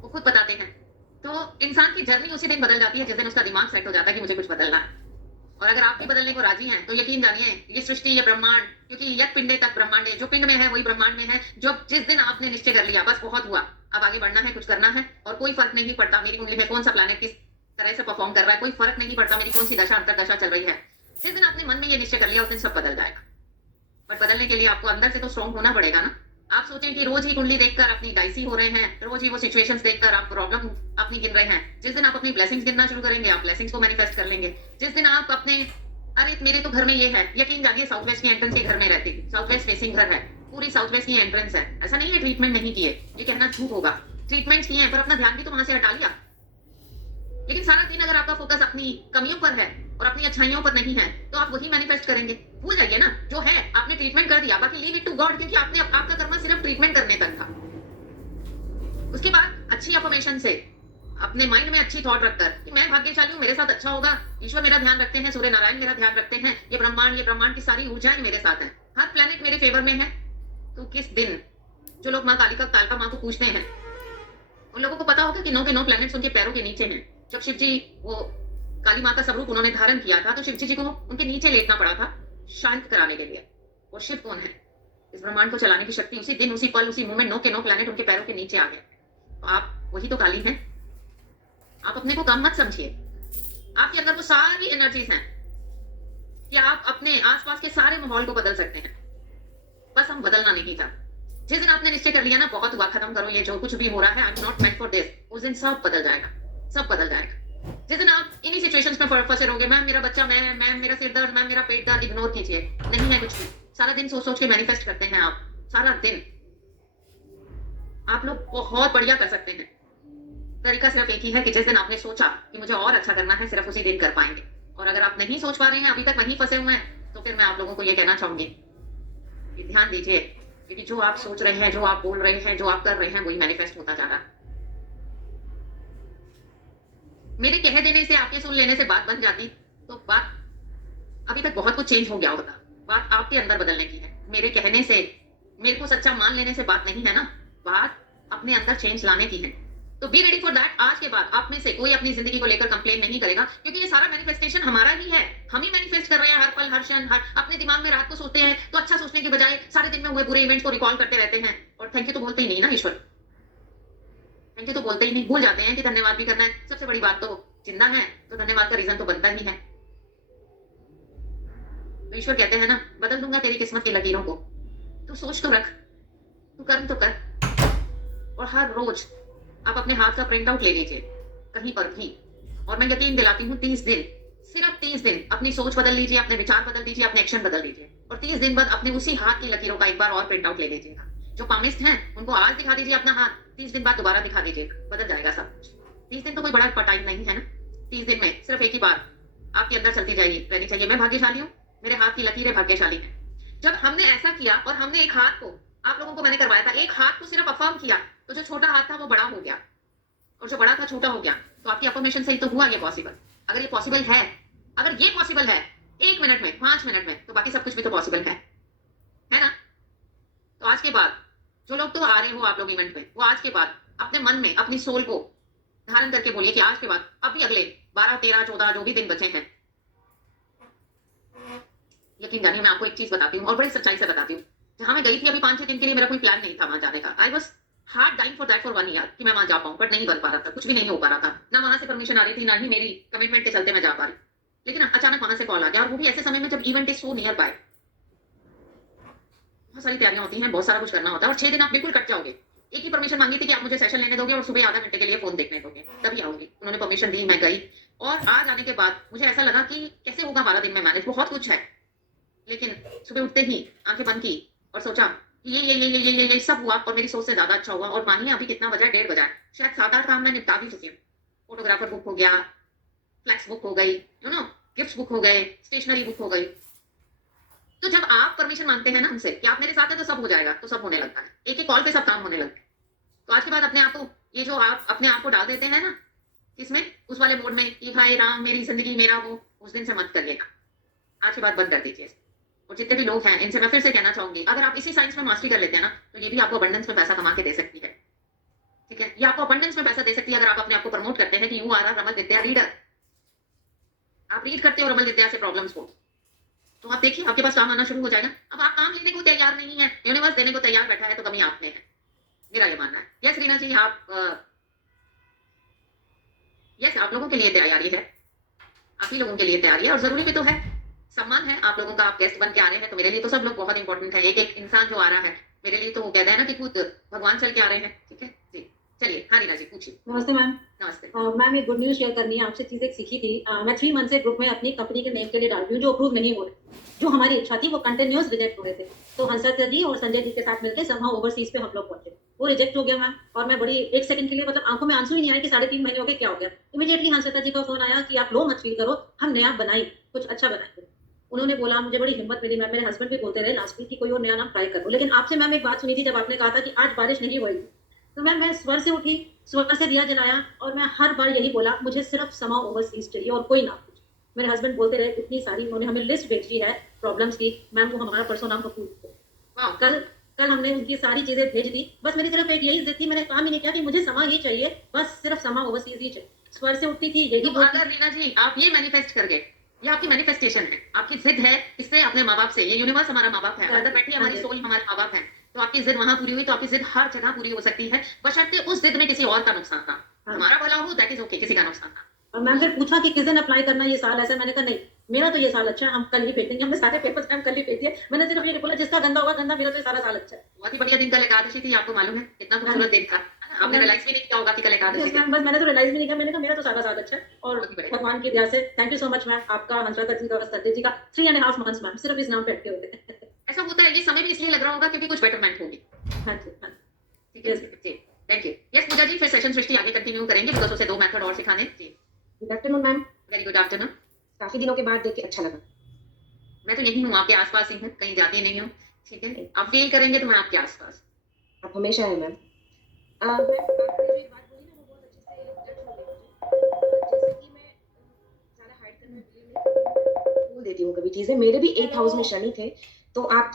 वो खुद बताते हैं। तो इंसान की जर्नी उसी दिन बदल जाती है जिस दिन उसका दिमाग सेट हो जाता है कि मुझे कुछ बदलना है। और अगर आप भी बदलने को राजी हैं तो यकीन जानिए, ये सृष्टि, ये ब्रह्मांड, क्योंकि यक पिंडे तक ब्रह्मांड है, जो पिंड में है वही ब्रह्मांड में है। जो जिस दिन आपने निश्चय कर लिया, बस बहुत हुआ, अब आगे बढ़ना है, कुछ करना है, और कोई फर्क नहीं पड़ता मेरी कुंडली में कौन सा प्लैनेट किस तरह से परफॉर्म कर रहा है, कोई फर्क नहीं पड़ता मेरी कौन सी दशा अंतरदशा चल रही है। जिस दिन आपने मन में ये निश्चय कर लिया उस दिन सब बदल जाएगा। बट बदलने के लिए आपको अंदर से तो स्ट्रॉन्ग होना पड़ेगा ना। आप सोचें कि रोज ही कुंडली देखकर अपनी डाइसी हो रहे हैं, रोज ही वो सिचुएशंस देखकर आप प्रॉब्लम अपनी गिन रहे हैं। जिस दिन आप अपनी ब्लेसिंग्स गिनना शुरू करेंगे, आप ब्लेसिंग्स को मैनिफेस्ट कर लेंगे। जिस दिन आप अपने, अरे मेरे तो घर में ये है, यकीन जानिए साउथ वेस्ट की एंट्रेंस के घर में रहती थी, साउथ वेस्ट फेसिंग घर है, पूरी साउथ वेस्ट की एंट्रेंस है। ऐसा नहीं है ट्रीटमेंट नहीं किए, ये कहना झूठ होगा, ट्रीटमेंट किए हैं, पर अपना ध्यान भी तो वहां से हटा लिया। लेकिन सारा दिन अगर आपका फोकस अपनी कमियों पर है और अपनी अच्छाइयों पर नहीं है, तो आप वही मैनिफेस्ट करेंगे। भूल जाइए ना, जो है आपने ट्रीटमेंट कर दिया, बाकी लीव इट टू गॉड, क्योंकि आपने आपका कर्म सिर्फ ट्रीटमेंट करने तक था। उसके बाद अच्छी अफर्मेशन से अपने माइंड में अच्छी थॉट रखकर कि मैं भाग्यशाली हूँ, मेरे साथ अच्छा होगा, ईश्वर मेरा ध्यान रखते हैं, सूर्य नारायण मेरा ध्यान रखते हैं, ये ब्रह्मांड की सारी ऊर्जाएं मेरे साथ हैं, हर प्लेनेट मेरे फेवर में है। तो किस दिन जो लोग माँ कालिका माँ को पूछते हैं, उन लोगों को पता होगा कि नो प्लैनेट्स उनके पैरों के नीचे हैं। जब शिव जी वो काली माँ का स्वरूप उन्होंने धारण किया था तो शिव जी को उनके नीचे लेटना पड़ा था शांत कराने के लिए। और शिव कौन है? इस ब्रह्मांड को चलाने की शक्ति उसी दिन, उसी पल, उसी मोमेंट नो प्लैनेट उनके पैरों के नीचे आ गए। तो आप वही तो काली हैं। आप अपने को कम मत समझिए, आपके अंदर वो सारी एनर्जीज हैं कि आप अपने आसपास के सारे माहौल को बदल सकते हैं। बस हम बदलना नहीं था। जिस दिन आपने निश्चय कर लिया ना बहुत हुआ, खत्म करो ये जो कुछ भी हो रहा है, आई am not meant for this, उस दिन सब बदल जाएगा, सब बदल जाएगा। जिस दिन आप इन्हीं सिचुएशंस में फंसे रहोगे, मैम मेरा बच्चा, मैम मेरा सिर दर्द, मैम मेरा पेट दर्द, इग्नोर कीजिए, नहीं है कुछ भी। सारा दिन सोच के मैनिफेस्ट करते हैं आप, सारा दिन आप लोग बहुत बढ़िया कर सकते हैं। तरीका सिर्फ एक ही है कि जिस दिन आपने सोचा कि मुझे और अच्छा करना है, सिर्फ उसी दिन कर पाएंगे। और अगर आप नहीं सोच पा रहे हैं, अभी तक वहीं फंसे हुए हैं, तो फिर मैं आप लोगों को ये कहना चाहूंगी कि ध्यान दीजिए, क्योंकि जो आप सोच रहे हैं, जो आप बोल रहे हैं, जो आप कर रहे हैं, वही मैनिफेस्ट होता जा रहा है। मेरे कह देने से, आपके सुन लेने से बात बन जाती तो बात अभी तक बहुत कुछ चेंज हो गया होता। बात आपके अंदर बदलने की है। मेरे कहने से, मेरे को सच्चा मान लेने से बात नहीं है ना, बात अपने अंदर चेंज लाने की है। तो बी रेडी फॉर दैट। आज के बाद आप में से कोई अपनी जिंदगी को लेकर कंप्लेन नहीं करेगा, क्योंकि ये सारा मैनिफेस्टेशन हमारा ही है। हम ही मैनिफेस्ट कर रहे हैं हर पल, हर क्षण, अपने दिमाग में रात को सोचते हैं तो अच्छा सोचने के बजाय सारे दिन में हुए बुरे इवेंट्स को रिकॉल करते रहते हैं। और थैंक यू तो बोलते ही नहीं ना ईश्वर, थैंक यू तो बोलते ही नहीं, भूल जाते हैं कि धन्यवाद भी करना है। सबसे बड़ी बात तो जिंदा है तो धन्यवाद का रीजन तो बनता ही है। तो ईश्वर कहते हैं ना, बदल दूंगा तेरी किस्मत की लकीरों को। तू सोच तो रख, तू कर्म तो कर। और हर रोज आप अपने हाथ का प्रिंट आउट ले लीजिए कहीं पर भी, और मैं यकीन दिलाती हूँ 30 दिन, सिर्फ 30 दिन अपनी सोच बदल लीजिए, अपने विचार बदल दीजिए, अपने एक्शन बदल दीजिए, और 30 दिन बाद अपने उसी हाथ की लकीरों का एक बार और प्रिंट आउट ले लीजिएगा। जो पामिस्ट हैं उनको आज दिखा दीजिए अपना हाथ, 30 दिन बाद दोबारा दिखा दीजिएगा, बदल जाएगा सब कुछ। 30 दिन तो कोई बड़ा टाइम नहीं है ना। 30 दिन में सिर्फ एक ही बात आपके अंदर चलती जाएगी, रहनी चाहिए, मैं भाग्यशाली हूँ, मेरे हाथ की लकीरें भाग्यशाली हैं। जब हमने ऐसा किया और हमने एक हाथ को, आप लोगों को मैंने करवाया था, एक हाथ को सिर्फ अफर्म किया, तो जो छोटा हाथ था वो बड़ा हो गया और जो बड़ा था छोटा हो गया। तो आपकी अफर्मेशन से ही तो हुआ ये पॉसिबल। अगर ये पॉसिबल है, अगर ये पॉसिबल है 1 मिनट में, 5 मिनट में, तो बाकी सब कुछ भी तो पॉसिबल है ना। तो आज के बाद जो लोग तो आ रहे हो आप लोग इवेंट में, वो आज के बाद अपने मन में, अपनी सोल को धारण करके बोलिए कि आज के बाद, अभी अगले 12, 13, 14 जो भी दिन बचे हैं, यकीन जानिए मैं आपको एक चीज बताती हूँ और बड़ी सच्चाई से बताती हूँ। जहां मैं गई थी अभी 5-6 दिन के लिए, मेरा कोई प्लान नहीं था वहां जाने का। I was hard dying for that for 1 year कि मैं वहां जा पाऊं, बट नहीं बन पा रहा था, कुछ भी नहीं हो पा रहा था। ना वहां से परमिशन आ रही थी, ना ही मेरी कमिटमेंट के चलते मैं जा पा रही। लेकिन अचानक वहां से कॉल आ गया, और वो भी ऐसे समय में जब event is so near by. बहुत सारी तैयारियां होती हैं, बहुत सारा कुछ करना होता है, और 6 दिन आप बिल्कुल कट जाओगे। एक ही परमिशन मांगी थी कि आप मुझे सेशन लेने दोगे और सुबह आधा घंटे के लिए फोन देखने दोगे, तभी आऊंगी। उन्होंने परमिशन दी, मैं गई, और आज आने के बाद मुझे ऐसा लगा कि कैसे होगा 12 दिन में मैनेज, बहुत कुछ है। लेकिन सुबह उठते ही आंखें बंद की और सोचा ये सब हुआ, और मेरी सोच से ज्यादा अच्छा हुआ। और मानिए अभी कितना बजा है, 1:30 बजा है, शायद 7-8 काम मैं निपटा भी चुकी हूँ। फोटोग्राफर बुक हो गया, फ्लैक्स बुक हो गई, गिफ्ट बुक हो गए, स्टेशनरी बुक हो गई। तो जब आप परमिशन मांगते हैं ना हमसे कि आप मेरे साथ हैं तो सब हो जाएगा, तो सब होने लगता है, एक एक कॉल पे सब काम होने लगता है। तो आज के बाद अपने आप को, ये जो आप अपने आप को डाल देते हैं ना इसमें, उस वाले मोड में कि हाय राम मेरी जिंदगी मेरा वो, उस दिन से मत करिएगा। आज के बाद बंद कर दीजिए। और जितने भी लोग हैं इनसे मैं फिर से कहना चाहूंगी, अगर आप इसी साइंस में मास्टरी कर लेते हैं ना, तो ये भी आपको अबंडेंस में पैसा कमा के दे सकती है। ठीक है, ये आपको अबंडेंस में पैसा दे सकती है अगर आप अपने आप को प्रमोट करते हैं कि you are Raimal Vidya reader. आप रीड करते हो रमल विद्या से प्रॉब्लम्स को, तो आप देखिए आपके पास काम आना शुरू हो जाएगा। अब आप काम लेने को तैयार नहीं है, यूनिवर्स देने को तैयार बैठा है, तो कमी आप में है, मेरा ये मानना है। यस रीना जी, आप यस आप लोगों के लिए तैयारी है, आप ही लोगों के लिए तैयारी है, और जरूरी भी तो है, सम्मान है आप लोगों का। आप गेस्ट बन के आ रहे हैं, तो मेरे लिए तो सब लोग बहुत इंपॉर्टेंट है। एक एक इंसान जो आ रहा है मेरे लिए, तो वो कहता है ना कि खुद भगवान चल के आ रहे हैं। ठीक है जी, चलिए हाँ रीना जी पूछिए। नमस्ते मैम। नमस्ते मैम, एक गुड न्यूज़ शेयर करनी है आपसे। चीज़ एक सीखी थी, मैं 3 मंथ से ग्रुप में अपनी कंपनी के नेम के लिए डाल रही हूँ जो अप्रूव नहीं हो रहे, जो हमारी इच्छा थी वो कंटिन्यूस रिजेक्ट हो रहे थे। तो हंसा सर जी और संजय जी के साथ मिलकर समहाउ ओवरसीज पे हम लोग पहुंचे, वो रिजेक्ट हो गया मैम। और मैं बड़ी 1 सेकंड के लिए, मतलब आंखों में आंसू ही नहीं आया कि 3.5 महीने हो गए, क्या हो गया। इमीडिएटली हंसता जी का फोन आया कि आप लो मत फील करो, हम नया बनाई, कुछ अच्छा बनाएंगे। उन्होंने बोला, मुझे बड़ी हिम्मत मिली मैम। मेरे हस्बैंड भी बोलते रहे लास्ट वीक कि कोई और नया नाम ट्राई करो। लेकिन आपसे मैम एक बात सुनी थी जब आपने कहा था कि आज बारिश नहीं होगी, तो मैम मैं स्वर से उठी स्वर से दिया जलाया और मैं हर बार यही बोला मुझे सिर्फ समा ओवरसीज चाहिए और कोई ना कुछ। मेरे हस्बैंड बोलते रहे इतनी सारी, उन्होंने हमें लिस्ट भेजी है प्रॉब्लम्स की, मैम वो हमारा परसों नाम कपूर कल हमने उनकी सारी चीजें भेज दी। बस मेरी तरफ एक यही जिद थी, मैंने काम ही नहीं किया कि मुझे समा ही चाहिए, बस सिर्फ समा ओवरसीज ही चाहिए। स्वर से उठती थी यही तो अगर रीना जी आप ये मैनिफेस्ट कर गए, ये आपकी मैनिफेस्टेशन है, आपकी जिद है इससे अपने माँ बाप से, ये यूनिवर्स हमारा माँ बाप है, अंदर बैठी हमारी सोल हमारे माँ बाप है, तो आपकी जिद वहां पूरी हुई तो आपकी जिद हर जगह पूरी हो सकती है, बशर्ते उस जिद में किसी और का नुकसान था। हमारा भला हो दैट इज ओके, किसी का नुकसान था। और मैम फिर पूछा कि किस दिन अप्लाई करना ये साल ऐसा, मैंने कहा नहीं मेरा तो ये साल अच्छा है, हम कल ही भेज देंगे, हमने सारे पेपर्स हम कल ही भेज दिए। मैंने सिर्फ ये बोला जिसका गंदा होगा गंदा, मेरा तो ये सारा साल अच्छा है। बहुत ही बढ़िया दिन कल एकादशी थी, आपको मालूम है कितना खूबसूरत दिन था, आपने रियलाइज भी नहीं किया होगा कि कल एकादशी थी। बस मैंने तो रियलाइज भी नहीं किया, मैंने कहा मेरा तो सारा साल अच्छा है। और भगवान की दया से thank you so much ma'am, आपका हंसराज जी का और संजय जी का 3.5 मंथ्स मैम सिर्फ इस नाम पे अटके होते हैं। ऐसा होता है, ये समय भी इसलिए लग रहा होगा क्योंकि कुछ बेटरमेंट होगी। हाँ जी हाँ ठीक है जी, थैंक यू। यस पूजा जी, फिर सेशन सृष्टि आगे कंटिन्यू करेंगे बिकॉज उसे 2 मेथड और सिखाने। जी good afternoon ma'am. Very good afternoon. काफी दिनों के बाद देख के अच्छा लगा। मैं तो यही हूँ, आपके आसपास ही हूँ, कहीं जाती नहीं हूँ। ठीक है, आप फील करेंगे तो मैं आपके आसपास। आप हमेशा है मैम। बोल देती हूँ कभी चीजें, मेरे भी 8th हाउस में शनि थे, तो आप